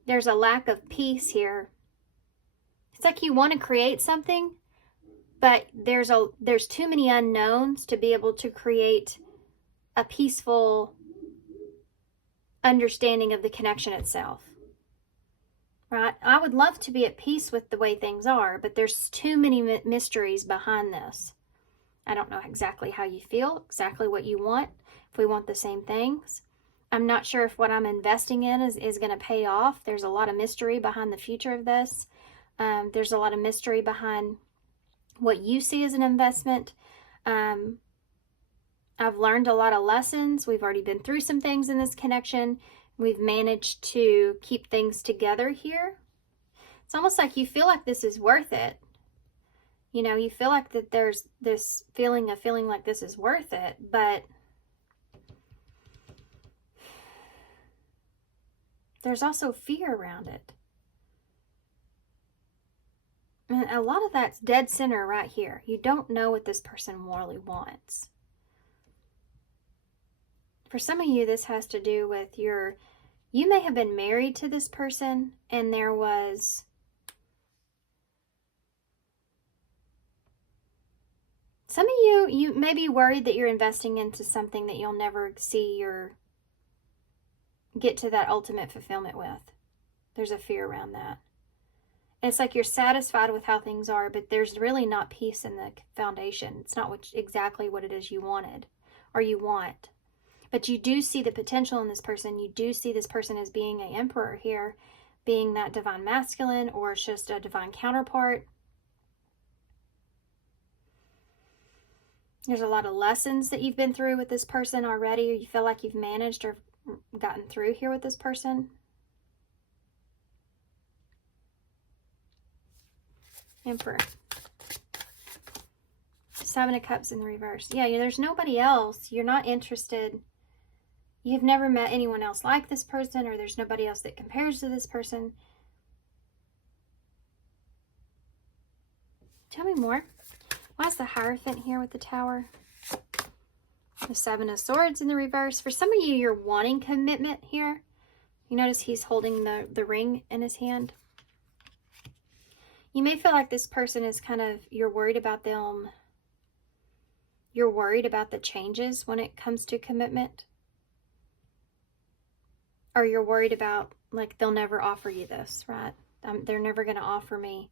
there's a lack of peace here. It's like you want to create something, but there's too many unknowns to be able to create a peaceful understanding of the connection itself. Right? I would love to be at peace with the way things are, but there's too many mysteries behind this. I don't know exactly how you feel, exactly what you want, if we want the same things. I'm not sure if what I'm investing in is going to pay off. There's a lot of mystery behind the future of this. There's a lot of mystery behind what you see as an investment. I've learned a lot of lessons. We've already been through some things in this connection. We've managed to keep things together here. It's almost like you feel like this is worth it. You know, you feel like that there's this feeling like this is worth it, but there's also fear around it. And a lot of that's dead center right here. You don't know what this person morally wants. For some of you, this has to do with you may have been married to this person, and there was some of you may be worried that you're investing into something that you'll never see or get to that ultimate fulfillment with. There's a fear around that. It's like you're satisfied with how things are, but there's really not peace in the foundation. It's not exactly what it is you wanted or you want. But you do see the potential in this person. You do see this person as being an emperor here, being that divine masculine, or it's just a divine counterpart. There's a lot of lessons that you've been through with this person already, or you feel like you've managed or gotten through here with this person. Emperor. Seven of Cups in the reverse. Yeah, there's nobody else. You're not interested. You've never met anyone else like this person, or there's nobody else that compares to this person. Tell me more. Why is the Hierophant here with the Tower? The Seven of Swords in the reverse. For some of you, you're wanting commitment here. You notice he's holding the ring in his hand. You may feel like this person is kind of, you're worried about them. You're worried about the changes when it comes to commitment. Or you're worried about, like, they'll never offer you this, right? They're never going to offer me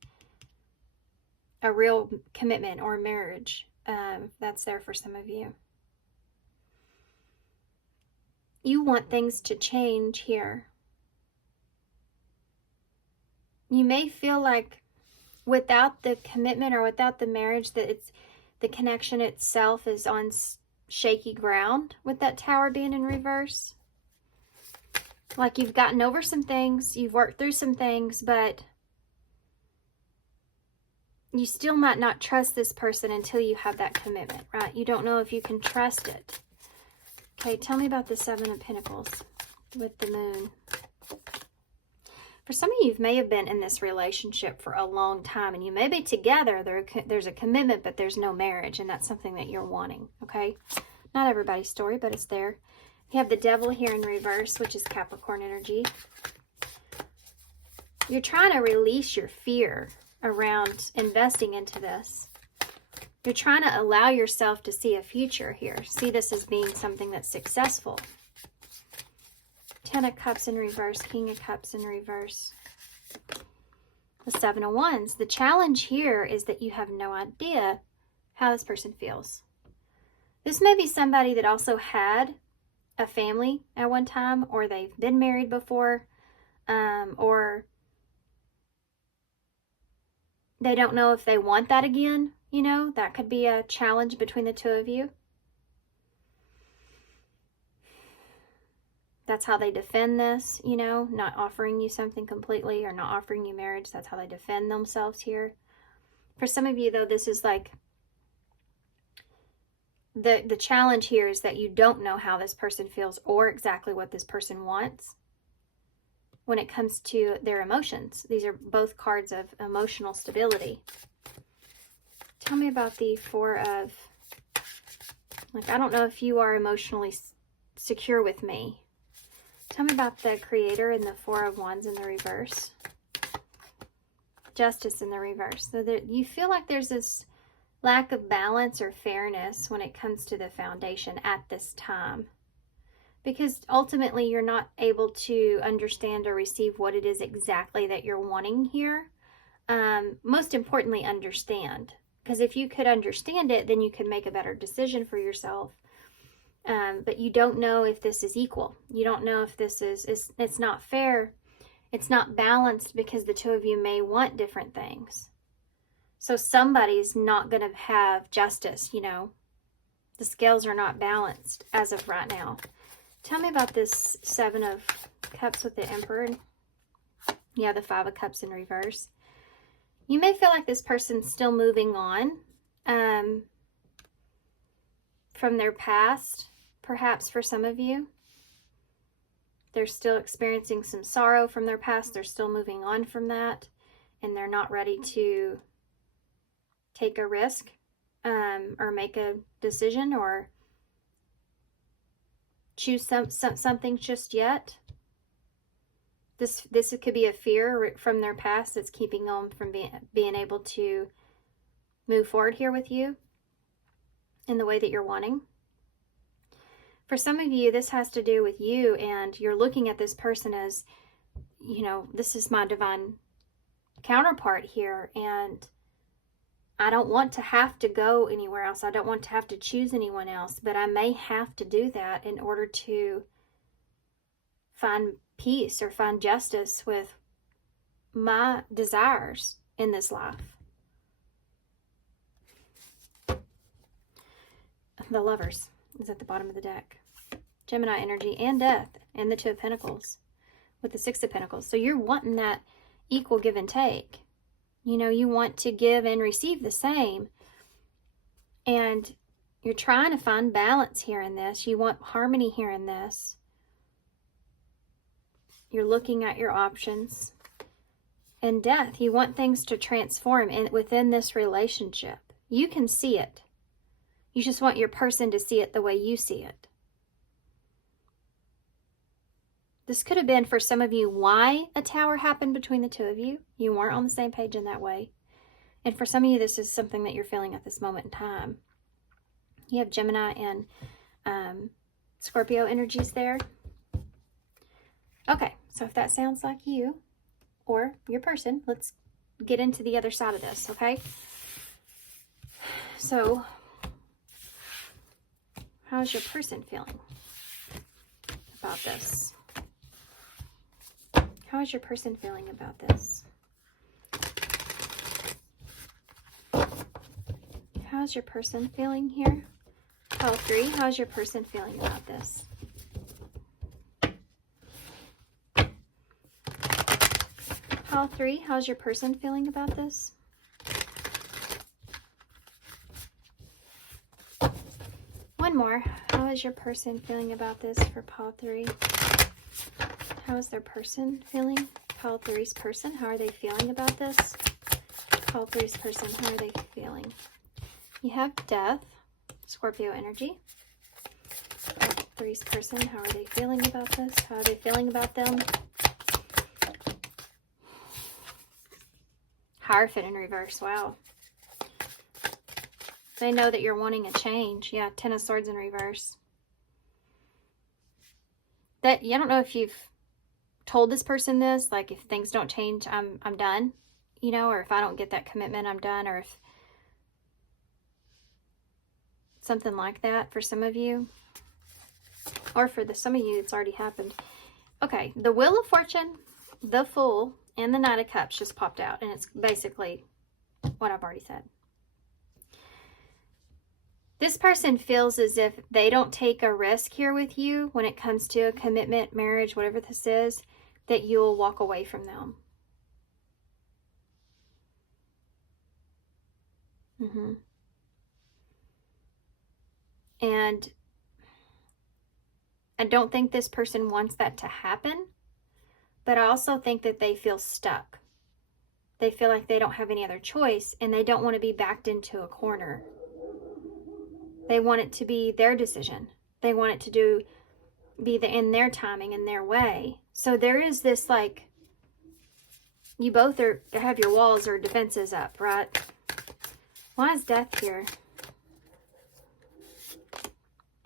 a real commitment or marriage. That's there for some of you. You want things to change here. You may feel like without the commitment or without the marriage, that it's the connection itself is on shaky ground with that Tower being in reverse. Like you've gotten over some things, you've worked through some things, but you still might not trust this person until you have that commitment, right? You don't know if you can trust it. Okay, tell me about the Seven of Pentacles with the Moon. For some of you may have been in this relationship for a long time, and you may be together. There's a commitment, but there's no marriage, and that's something that you're wanting, okay? Not everybody's story, but it's there. You have the Devil here in reverse, which is Capricorn energy. You're trying to release your fear around investing into this. You're trying to allow yourself to see a future here. See this as being something that's successful. Ten of Cups in reverse, King of Cups in reverse. The Seven of Wands. The challenge here is that you have no idea how this person feels. This may be somebody that also had a family at one time, or they've been married before, or they don't know if they want that again. You know, that could be a challenge between the two of you. That's how they defend this, you know, not offering you something completely or not offering you marriage. That's how they defend themselves here. For some of you, though, this is like the challenge here is that you don't know how this person feels or exactly what this person wants when it comes to their emotions. These are both cards of emotional stability. Tell me about the Four of, like, I don't know if you are emotionally secure with me. Tell me about the Creator and the Four of Wands in the reverse. Justice in the reverse. So that you feel like there's this lack of balance or fairness when it comes to the foundation at this time. Because ultimately you're not able to understand or receive what it is exactly that you're wanting here. Most importantly, understand. Because if you could understand it, then you could make a better decision for yourself. But you don't know if this is equal. You don't know if this is it's not fair. It's not balanced because the two of you may want different things. So somebody's not going to have justice, you know. The scales are not balanced as of right now. Tell me about this Seven of Cups with the Emperor. Yeah, the Five of Cups in reverse. You may feel like this person's still moving on from their past. Perhaps for some of you, they're still experiencing some sorrow from their past. They're still moving on from that, and they're not ready to take a risk or make a decision or choose something just yet. This could be a fear from their past that's keeping them from being able to move forward here with you in the way that you're wanting. For some of you, this has to do with you, and you're looking at this person as, you know, this is my divine counterpart here, and I don't want to have to go anywhere else. I don't want to have to choose anyone else, but I may have to do that in order to find peace or find justice with my desires in this life. The Lovers is at the bottom of the deck. Gemini energy and Death and the Two of Pentacles with the Six of Pentacles. So you're wanting that equal give and take. You know, you want to give and receive the same. And you're trying to find balance here in this. You want harmony here in this. You're looking at your options. And Death, you want things to transform within this relationship. You can see it. You just want your person to see it the way you see it. This could have been, for some of you, why a tower happened between the two of you. You weren't on the same page in that way. And for some of you, this is something that you're feeling at this moment in time. You have Gemini and Scorpio energies there. Okay, so if that sounds like you or your person, let's get into the other side of this, okay? So, how's your person feeling about this? How is your person feeling about this? How's your person feeling here? Pile 3, how's your person feeling about this? Pile 3, how's your person feeling about this? One more. How is your person feeling about this for pile 3? How is their person feeling? Pile 3's person, how are they feeling about this? Pile 3's person, how are they feeling? You have Death, Scorpio energy. Pile 3's person, how are they feeling about this? How are they feeling about them? Hierophant in reverse, wow. They know that you're wanting a change. Yeah, Ten of Swords in reverse. I don't know if you've told this person this, like if things don't change, I'm done, you know, or if I don't get that commitment, I'm done, or if something like that for some of you, or for some of you, it's already happened. Okay, the Wheel of Fortune, the Fool, and the Knight of Cups just popped out, and it's basically what I've already said. This person feels as if they don't take a risk here with you when it comes to a commitment, marriage, whatever this is, that you'll walk away from them. And I don't think this person wants that to happen, but I also think that they feel stuck. They feel like they don't have any other choice, and they don't want to be backed into a corner. They want it to be their decision. They want it to be in their timing, in their way. So there is this, like, you both have your walls or defenses up, right? Why is Death here?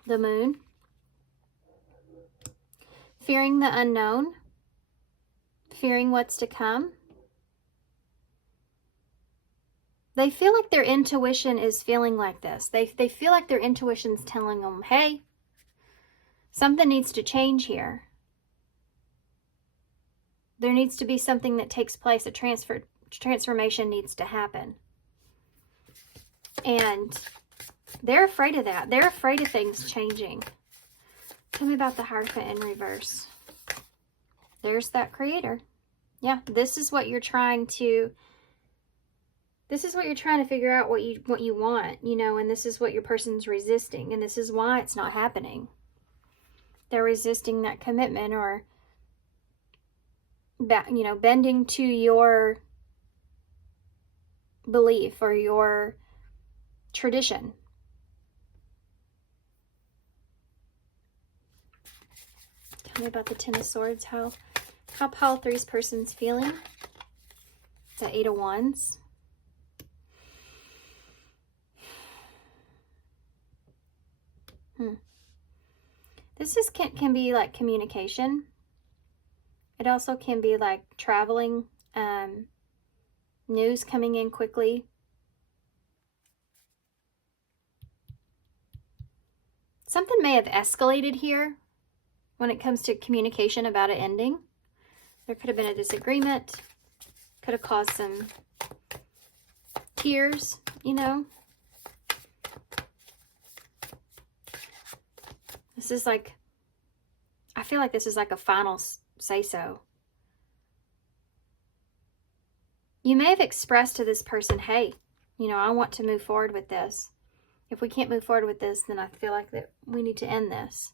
The Moon. Fearing the unknown. Fearing what's to come. They feel like their intuition is feeling like this. They feel like their intuition's telling them, hey, something needs to change here. There needs to be something that takes place. A transformation needs to happen. And they're afraid of that. They're afraid of things changing. Tell me about the Hierophant in reverse. There's that Creator. Yeah, this is what you're trying to... This is what you're trying to figure out what you want, you know, and this is what your person's resisting, and this is why it's not happening. They're resisting that commitment, or you know, bending to your belief or your tradition. Tell me about the Ten of Swords, how pile 3's person's feeling. The 8 of Wands. This can be like communication. It also can be like traveling, news coming in quickly. Something may have escalated here when it comes to communication about it ending. There could have been a disagreement. Could have caused some tears, you know. This is like, I feel like this is like a final say-so. You may have expressed to this person, hey, you know, I want to move forward with this. If we can't move forward with this, then I feel like that we need to end this.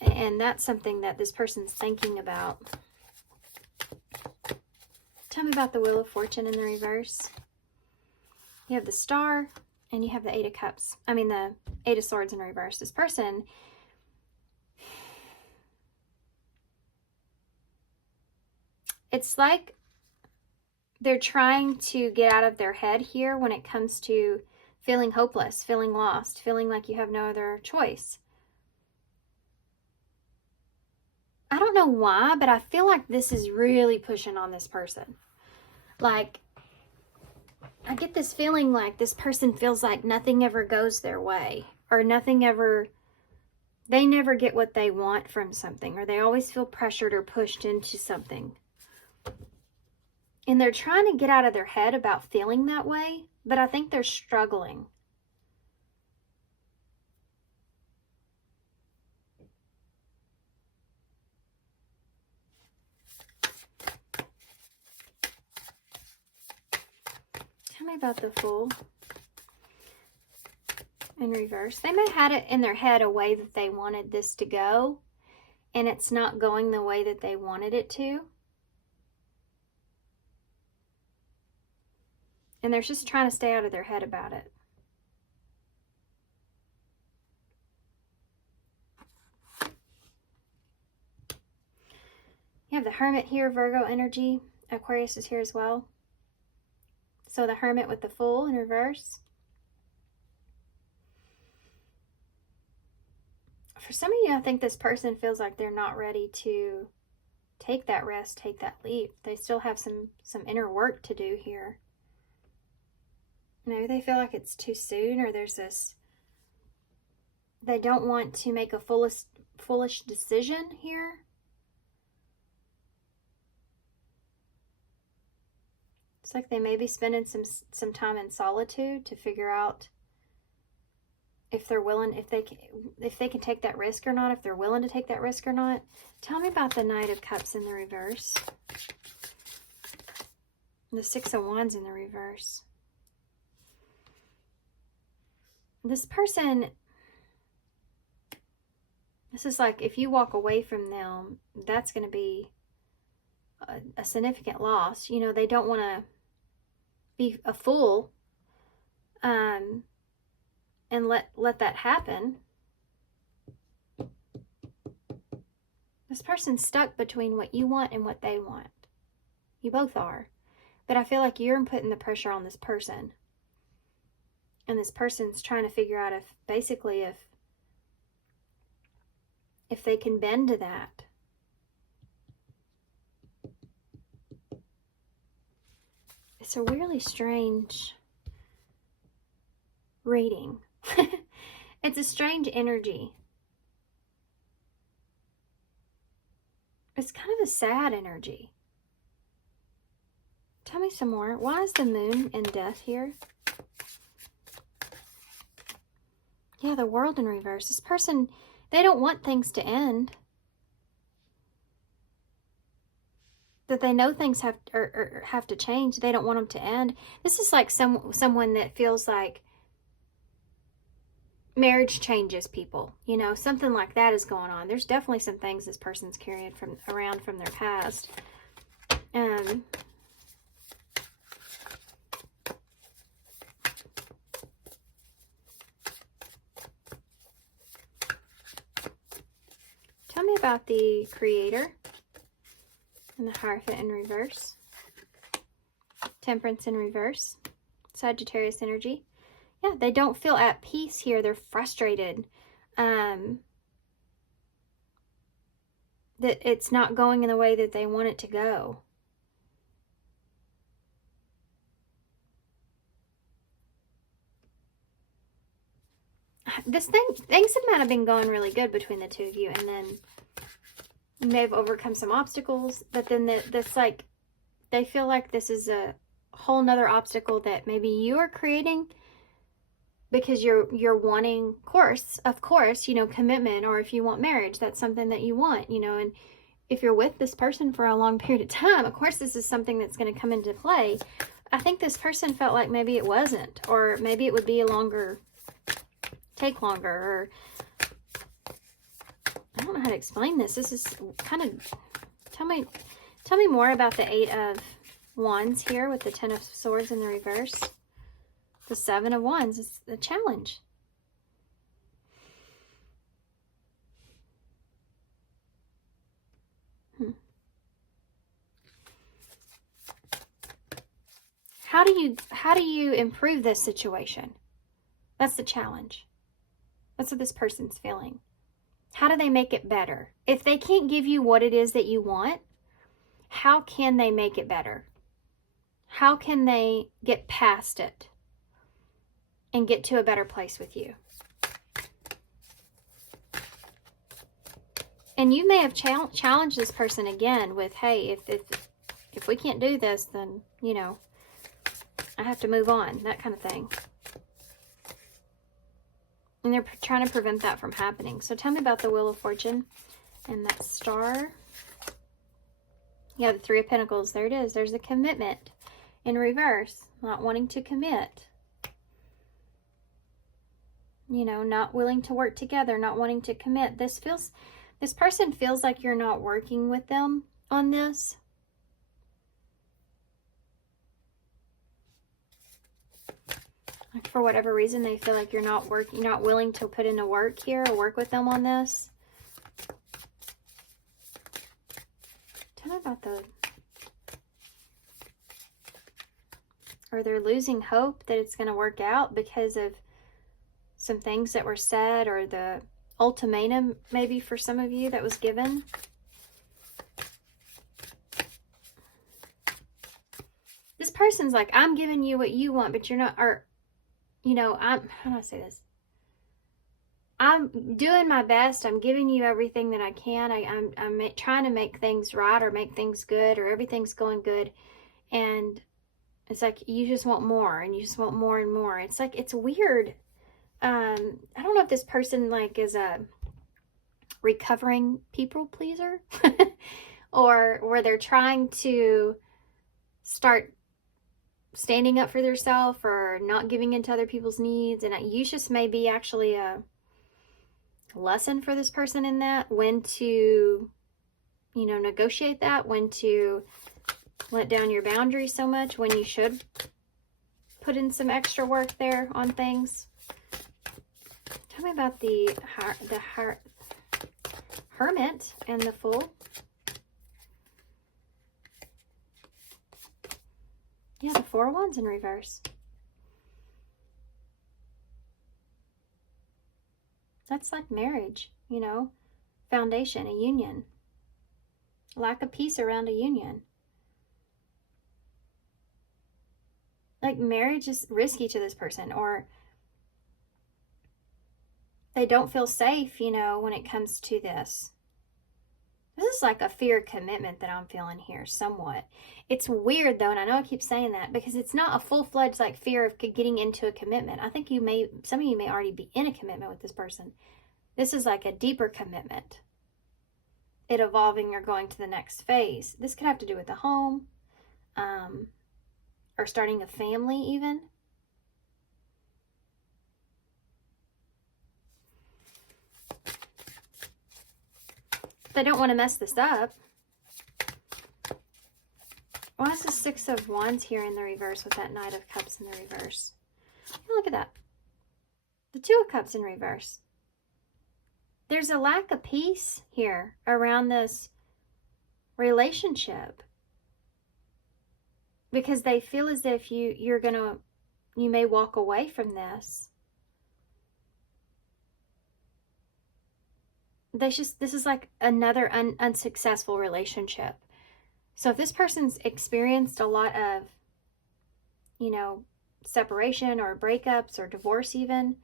And that's something that this person's thinking about. Tell me about the Wheel of Fortune in the reverse. You have the Star And you have the Eight of Cups. I mean, the Eight of Swords in reverse. This person, it's like they're trying to get out of their head here when it comes to feeling hopeless, feeling lost, feeling like you have no other choice. I don't know why, but I feel like this is really pushing on this person. Like, I get this feeling like this person feels like nothing ever goes their way, or they never get what they want from something, or they always feel pressured or pushed into something. And they're trying to get out of their head about feeling that way, but I think they're struggling. Tell me about the Fool in reverse. They may have had it in their head a way that they wanted this to go, and it's not going the way that they wanted it to. And they're just trying to stay out of their head about it. You have the Hermit here, Virgo energy. Aquarius is here as well. So the Hermit with the Fool in reverse. For some of you, I think this person feels like they're not ready to take that rest, take that leap. They still have some inner work to do here. Maybe they feel like it's too soon, or there's this, they don't want to make a foolish decision here. It's like they may be spending some time in solitude to figure out if they're willing, if they can take that risk or not, if they're willing to take that risk or not. Tell me about the Knight of Cups in the reverse. The Six of Wands in the reverse. This person, this is like if you walk away from them, that's going to be a significant loss. You know, they don't want to be a fool and let that happen. This person's stuck between what you want and what they want. You both are. But I feel like you're putting the pressure on this person. And this person's trying to figure out if they can bend to that. It's a really strange reading. It's a strange energy. It's kind of a sad energy. Tell me some more. Why is the Moon in Death here? Yeah, the World in reverse. This person, they don't want things to end. That they know things have to change. They don't want them to end. This is like someone that feels like marriage changes people. You know, something like that is going on. There's definitely some things this person's carrying around from their past. Tell me about the Creator and the Hierophant in reverse. Temperance in reverse. Sagittarius energy. Yeah, they don't feel at peace here. They're frustrated. That it's not going in the way that they want it to go. Things might have been going really good between the two of you, and then you may have overcome some obstacles, but then that's like, they feel like this is a whole nother obstacle that maybe you are creating because you're wanting, of course, you know, commitment, or if you want marriage, that's something that you want, you know, and if you're with this person for a long period of time, of course, this is something that's going to come into play. I think this person felt like maybe it wasn't, or maybe it would be take longer, or I don't know how to explain this. This is kind of, tell me more about the Eight of Wands here with the Ten of Swords in the reverse. The Seven of Wands is the challenge. How do you improve this situation? That's the challenge. That's what this person's feeling. How do they make it better? If they can't give you what it is that you want, how can they make it better? How can they get past it and get to a better place with you? And you may have challenged this person again with, hey, if we can't do this, then, you know, I have to move on, that kind of thing. And they're trying to prevent that from happening. So tell me about the Wheel of Fortune and that star. Yeah, the Three of Pentacles. There it is. There's the commitment in reverse. Not wanting to commit. You know, not willing to work together. Not wanting to commit. This person feels like you're not working with them on this. Like for whatever reason, they feel like you're not willing to put in the work here or work with them on this. Tell me about or they're losing hope that it's going to work out because of some things that were said, or the ultimatum maybe for some of you that was given. This person's like, I'm giving you what you want, but you're not, or, you know, how do I say this? I'm doing my best. I'm giving you everything that I can. I'm trying to make things right or make things good, or everything's going good. And it's like, you just want more, and you just want more and more. It's like, it's weird. I don't know if this person like is a recovering people pleaser or where they're trying to start standing up for themselves or not giving in to other people's needs. And you just may be actually a lesson for this person in that, when to, you know, negotiate that, when to let down your boundaries so much, when you should put in some extra work there on things. Tell me about the Hermit and the Fool. Yeah, the Four of Wands in reverse. That's like marriage, you know, foundation, a union. Lack of peace around a union. Like marriage is risky to this person, or they don't feel safe, you know, when it comes to this. This is like a fear of commitment that I'm feeling here somewhat. It's weird though, and I know I keep saying that, because it's not a full-fledged like fear of getting into a commitment. I think some of you may already be in a commitment with this person. This is like a deeper commitment. It evolving or going to the next phase. This could have to do with the home, or starting a family even. They don't want to mess this up. Why is the Six of Wands here in the reverse with that Knight of Cups in the reverse? Oh, look at that. The Two of Cups in reverse. There's a lack of peace here around this relationship, because they feel as if you may walk away from this. This is like another unsuccessful relationship. So if this person's experienced a lot of, you know, separation or breakups or divorce even,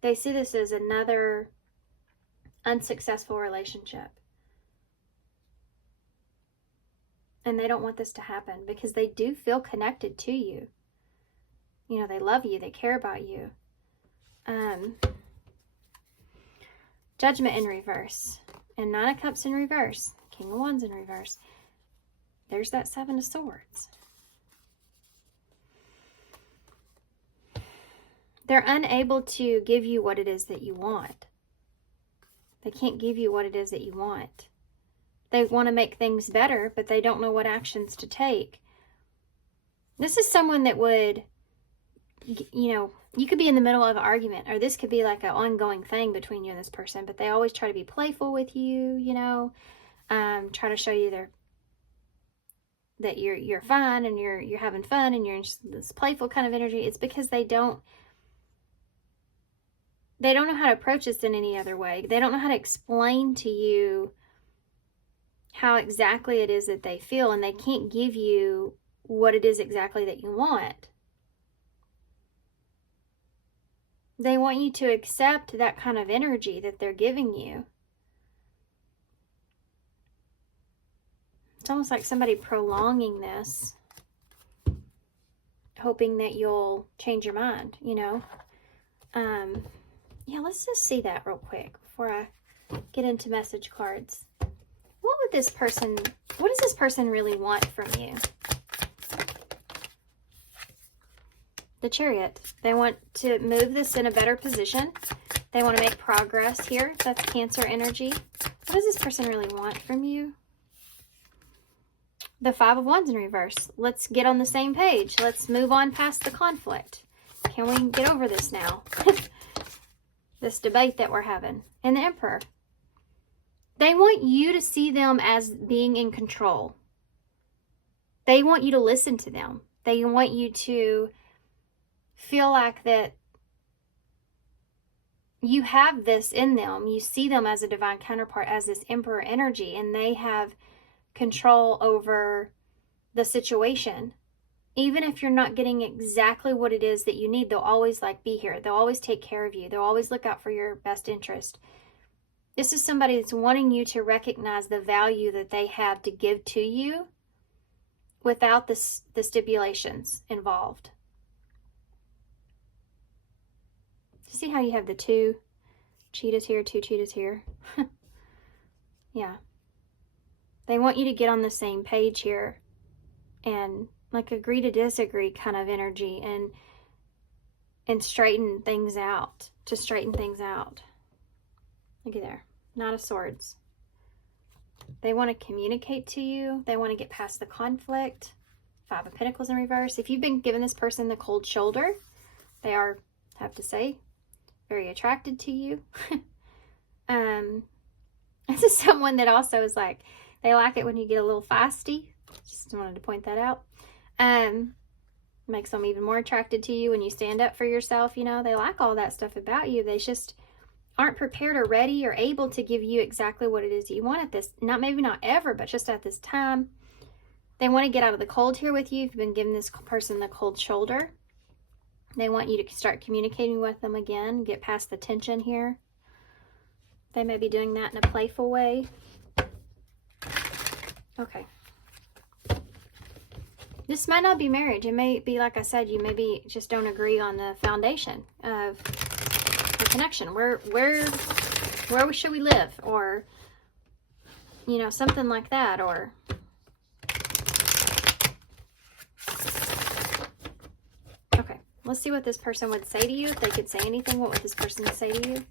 they see this as another unsuccessful relationship. And they don't want this to happen, because they do feel connected to you. You know, they love you, they care about you. Judgment in reverse, and Nine of Cups in reverse, King of Wands in reverse. There's that Seven of Swords. They're unable to give you what it is that you want. They can't give you what it is that you want. They want to make things better, but they don't know what actions to take. This is someone that would you know, you could be in the middle of an argument, or this could be like an ongoing thing between you and this person, but they always try to be playful with you, you know, try to show you that you're fine and you're having fun and you're in this playful kind of energy. It's because they don't know how to approach this in any other way. They don't know how to explain to you how exactly it is that they feel, and they can't give you what it is exactly that you want. They want you to accept that kind of energy that they're giving you. It's almost like somebody prolonging this, hoping that you'll change your mind, you know? Yeah, let's just see that real quick before I get into message cards. What does this person really want from you? The Chariot. They want to move this in a better position. They want to make progress here. That's Cancer energy. What does this person really want from you? The Five of Wands in reverse. Let's get on the same page. Let's move on past the conflict. Can we get over this now? This debate that we're having. And the Emperor. They want you to see them as being in control. They want you to listen to them. They want you to feel like that you have this in them. You see them as a divine counterpart, as this Emperor energy, and they have control over the situation. Even if you're not getting exactly what it is that you need, they'll always be here. They'll always take care of you. They'll always look out for your best interest. This is somebody that's wanting you to recognize the value that they have to give to you without the stipulations involved. See how you have the two cheetahs here, two cheetahs here? Yeah. They want you to get on the same page here and agree to disagree kind of energy and straighten things out, to straighten things out. Looky there. Knight of Swords. They want to communicate to you. They want to get past the conflict. Five of Pentacles in reverse. If you've been giving this person the cold shoulder, they are, I have to say, very attracted to you. This is someone that also is they like it when you get a little feisty. Just wanted to point that out. Makes them even more attracted to you when you stand up for yourself. You know, they like all that stuff about you. They just aren't prepared or ready or able to give you exactly what it is you want at this, maybe not ever, but just at this time. They want to get out of the cold here with you. If you've been giving this person the cold shoulder, they want you to start communicating with them again, get past the tension here. They may be doing that in a playful way. Okay. This might not be marriage. It may be, like I said, you maybe just don't agree on the foundation of the connection. Where should we live? Or, you know, something like that. Or okay, let's see what this person would say to you. If they could say anything, what would this person say to you?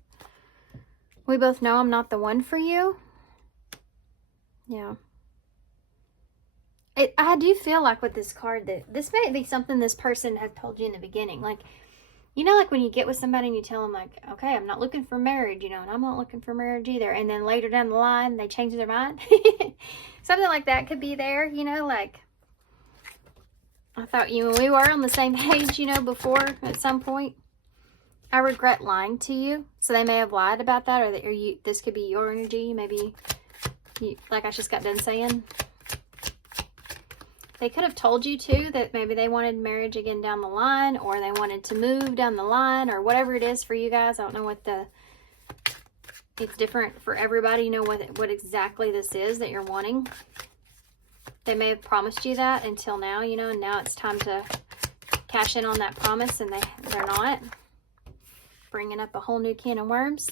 We both know I'm not the one for you. Yeah. I do feel like with this card that this may be something this person had told you in the beginning. You know, when you get with somebody and you tell them okay, I'm not looking for marriage, you know, and I'm not looking for marriage either. And then later down the line, they change their mind. Something like that could be there, you know, I thought we were on the same page, you know, before at some point. I regret lying to you. So they may have lied about that, or this could be your energy. Maybe, like I just got done saying. They could have told you too that maybe they wanted marriage again down the line, or they wanted to move down the line, or whatever it is for you guys. I don't know it's different for everybody. You know what exactly this is that you're wanting. They may have promised you that until now, you know, and now it's time to cash in on that promise, and they're not. Bringing up a whole new can of worms.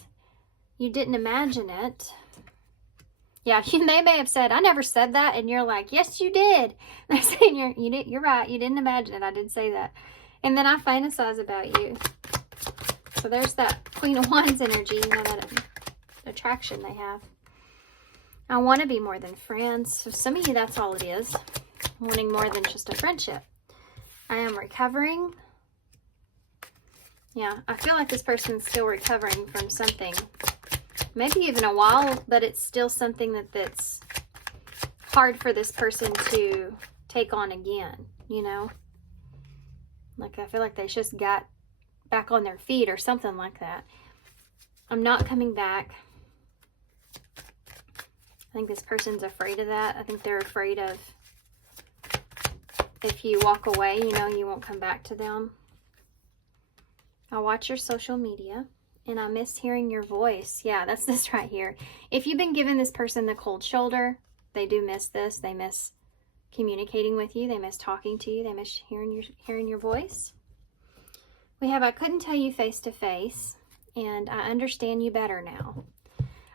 You didn't imagine it. Yeah, they may have said, I never said that. And you're like, yes, you did. They're saying, you're right. You didn't imagine it. I did say that. And then I fantasize about you. So there's that Queen of Wands energy, you know, that attraction they have. I want to be more than friends. So some of you, that's all it is. Wanting more than just a friendship. I am recovering. Yeah, I feel like this person's still recovering from something. Maybe even a while, but it's still something that's hard for this person to take on again, you know? Like, I feel like they just got back on their feet or something like that. I'm not coming back. I think this person's afraid of that. I think they're afraid of if you walk away, you know, you won't come back to them. I watch your social media and I miss hearing your voice. Yeah, that's this right here. If you've been giving this person the cold shoulder, they do miss this. They miss communicating with you. They miss talking to you. They miss hearing your voice. We have, I couldn't tell you face to face, and I understand you better now.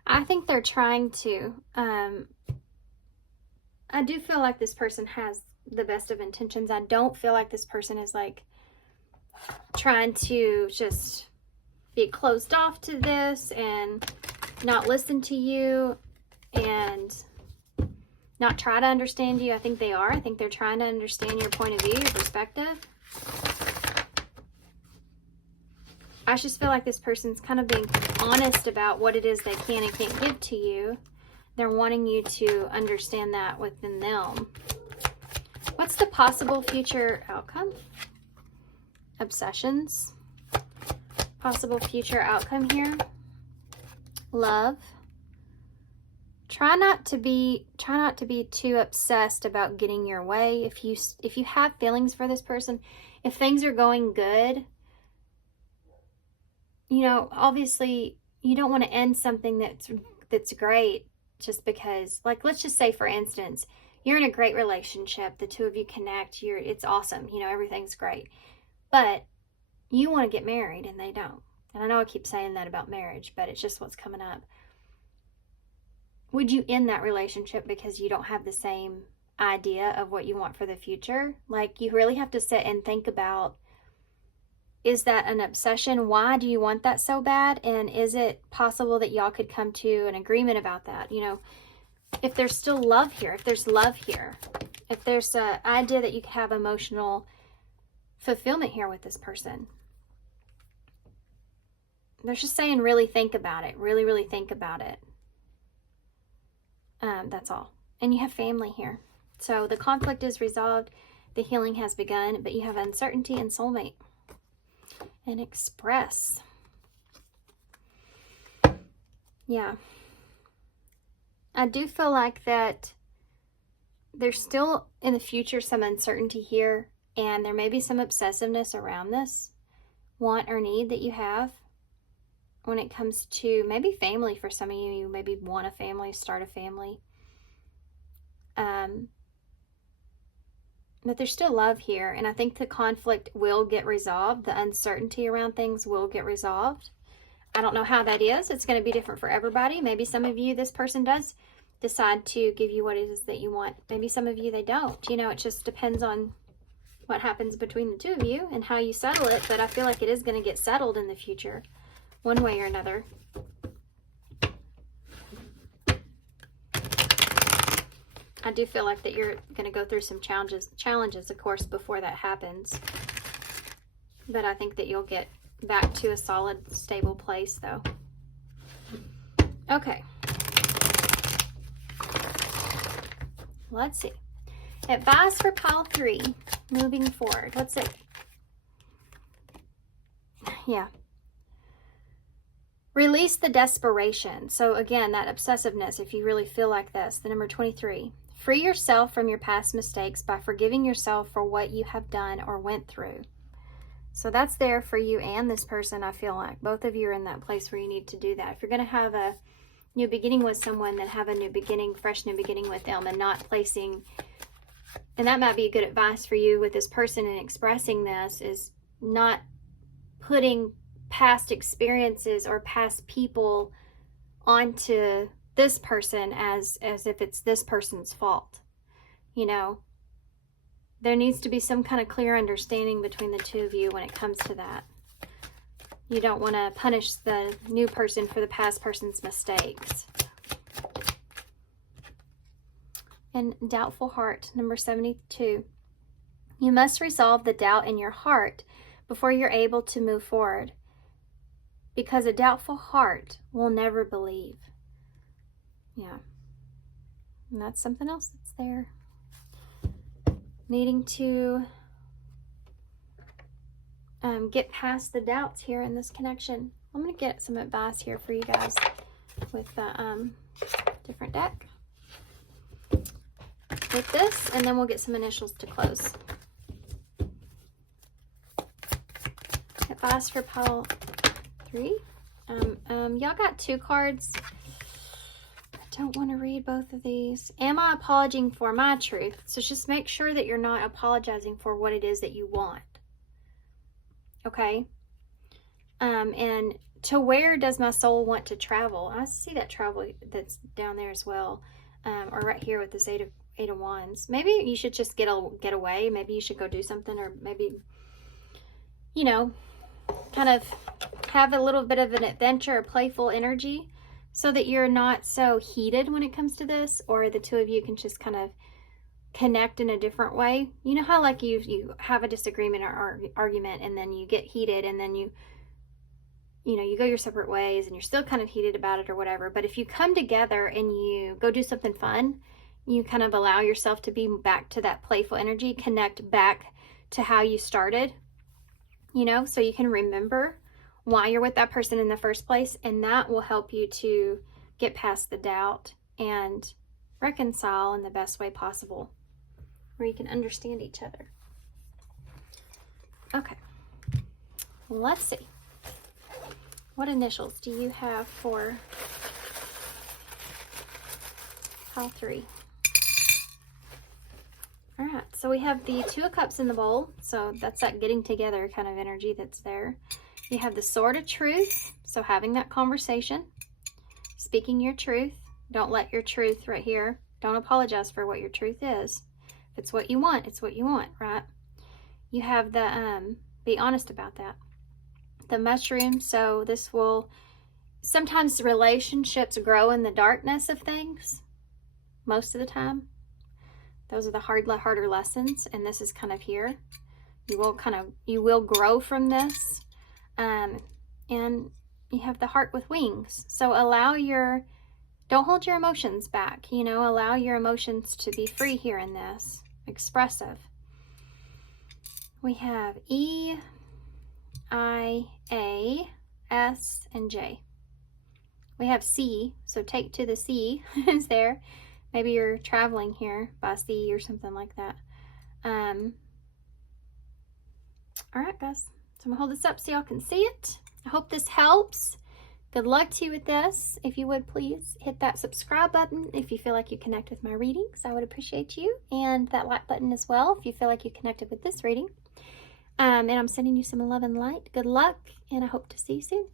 I think they're trying to, I do feel like this person has the best of intentions. I don't feel like this person is like trying to just be closed off to this and not listen to you and not try to understand you. I think they are. I think they're trying to understand your point of view, your perspective. I just feel like this person's kind of being honest about what it is they can and can't give to you. They're wanting you to understand that within them. What's the possible future outcome? Obsessions. Possible future outcome here. Love. Try not to be too obsessed about getting your way. If you have feelings for this person, if things are going good, you know, obviously you don't want to end something that's great just because, like, let's just say, for instance, you're in a great relationship, the two of you connect, it's awesome, you know, everything's great, but you want to get married and they don't. And I know I keep saying that about marriage, but it's just what's coming up. Would you end that relationship because you don't have the same idea of what you want for the future? Like, you really have to sit and think about, is that an obsession? Why do you want that so bad? And is it possible that y'all could come to an agreement about that? You know, if there's still love here, if there's love here, if there's an idea that you could have emotional fulfillment here with this person. They're just saying, really think about it. Really, really think about it. That's all. And you have family here. So the conflict is resolved. The healing has begun, but you have uncertainty and soulmate. And express. Yeah. I do feel like that there's still in the future some uncertainty here, and there may be some obsessiveness around this want or need that you have when it comes to maybe family. For some of you, you maybe want a family, start a family. But there's still love here, and I think the conflict will get resolved. The uncertainty around things will get resolved. I don't know how that is. It's going to be different for everybody. Maybe some of you, this person does decide to give you what it is that you want. Maybe some of you, they don't. You know, it just depends on what happens between the two of you and how you settle it. But I feel like it is going to get settled in the future, one way or another. I do feel like that you're going to go through some challenges, of course, before that happens. But I think that you'll get back to a solid, stable place, though. Okay. Let's see. Advice for pile 3, moving forward. What's it? Yeah. Release the desperation. So again, that obsessiveness, if you really feel like this, the number 23. Free yourself from your past mistakes by forgiving yourself for what you have done or went through. So that's there for you and this person. I feel like both of you are in that place where you need to do that. If you're going to have a new beginning with someone, then have a new beginning, fresh new beginning with them, and not placing, and that might be good advice for you with this person in expressing this, is not putting past experiences or past people onto this person as if it's this person's fault. You know, there needs to be some kind of clear understanding between the two of you when it comes to that. You don't want to punish the new person for the past person's mistakes. And doubtful heart, number 72. You must resolve the doubt in your heart before you're able to move forward. Because a doubtful heart will never believe. Yeah. And that's something else that's there. Needing to get past the doubts here in this connection. I'm going to get some advice here for you guys with the different deck. With this, and then we'll get some initials to close. Advice for pile 3. Y'all got 2 cards. I don't want to read both of these. Am I apologizing for my truth? So just make sure that you're not apologizing for what it is that you want. Okay? And to where does my soul want to travel? I see that travel that's down there as well. Or right here with this Eight of Wands. Maybe you should just get away. Maybe you should go do something, or maybe, you know, kind of have a little bit of an adventure, a playful energy, so that you're not so heated when it comes to this, or the two of you can just kind of connect in a different way. You know how like you have a disagreement or argument, and then you get heated, and then you know, you go your separate ways, and you're still kind of heated about it or whatever. But if you come together and you go do something fun, you kind of allow yourself to be back to that playful energy, connect back to how you started, you know, so you can remember why you're with that person in the first place, and that will help you to get past the doubt and reconcile in the best way possible, where you can understand each other. Okay, let's see. What initials do you have for pile 3? All right, so we have the 2 of Cups in the bowl, so that's that getting together kind of energy that's there. You have the Sword of Truth, so having that conversation, speaking your truth. Don't let your truth right here. Don't apologize for what your truth is. If it's what you want, it's what you want, right? You have the, be honest about that. The Mushroom, so this will, sometimes relationships grow in the darkness of things, most of the time. Those are the harder lessons, and this is kind of here. You will grow from this. And you have the Heart with Wings. So don't hold your emotions back, you know, allow your emotions to be free here in this, expressive. We have E, I, A, S, and J. We have C, so take to the sea is there. Maybe you're traveling here by sea or something like that. All right, guys. So I'm going to hold this up so y'all can see it. I hope this helps. Good luck to you with this. If you would, please hit that subscribe button if you feel like you connect with my readings. I would appreciate you. And that like button as well if you feel like you connected with this reading. And I'm sending you some love and light. Good luck, and I hope to see you soon.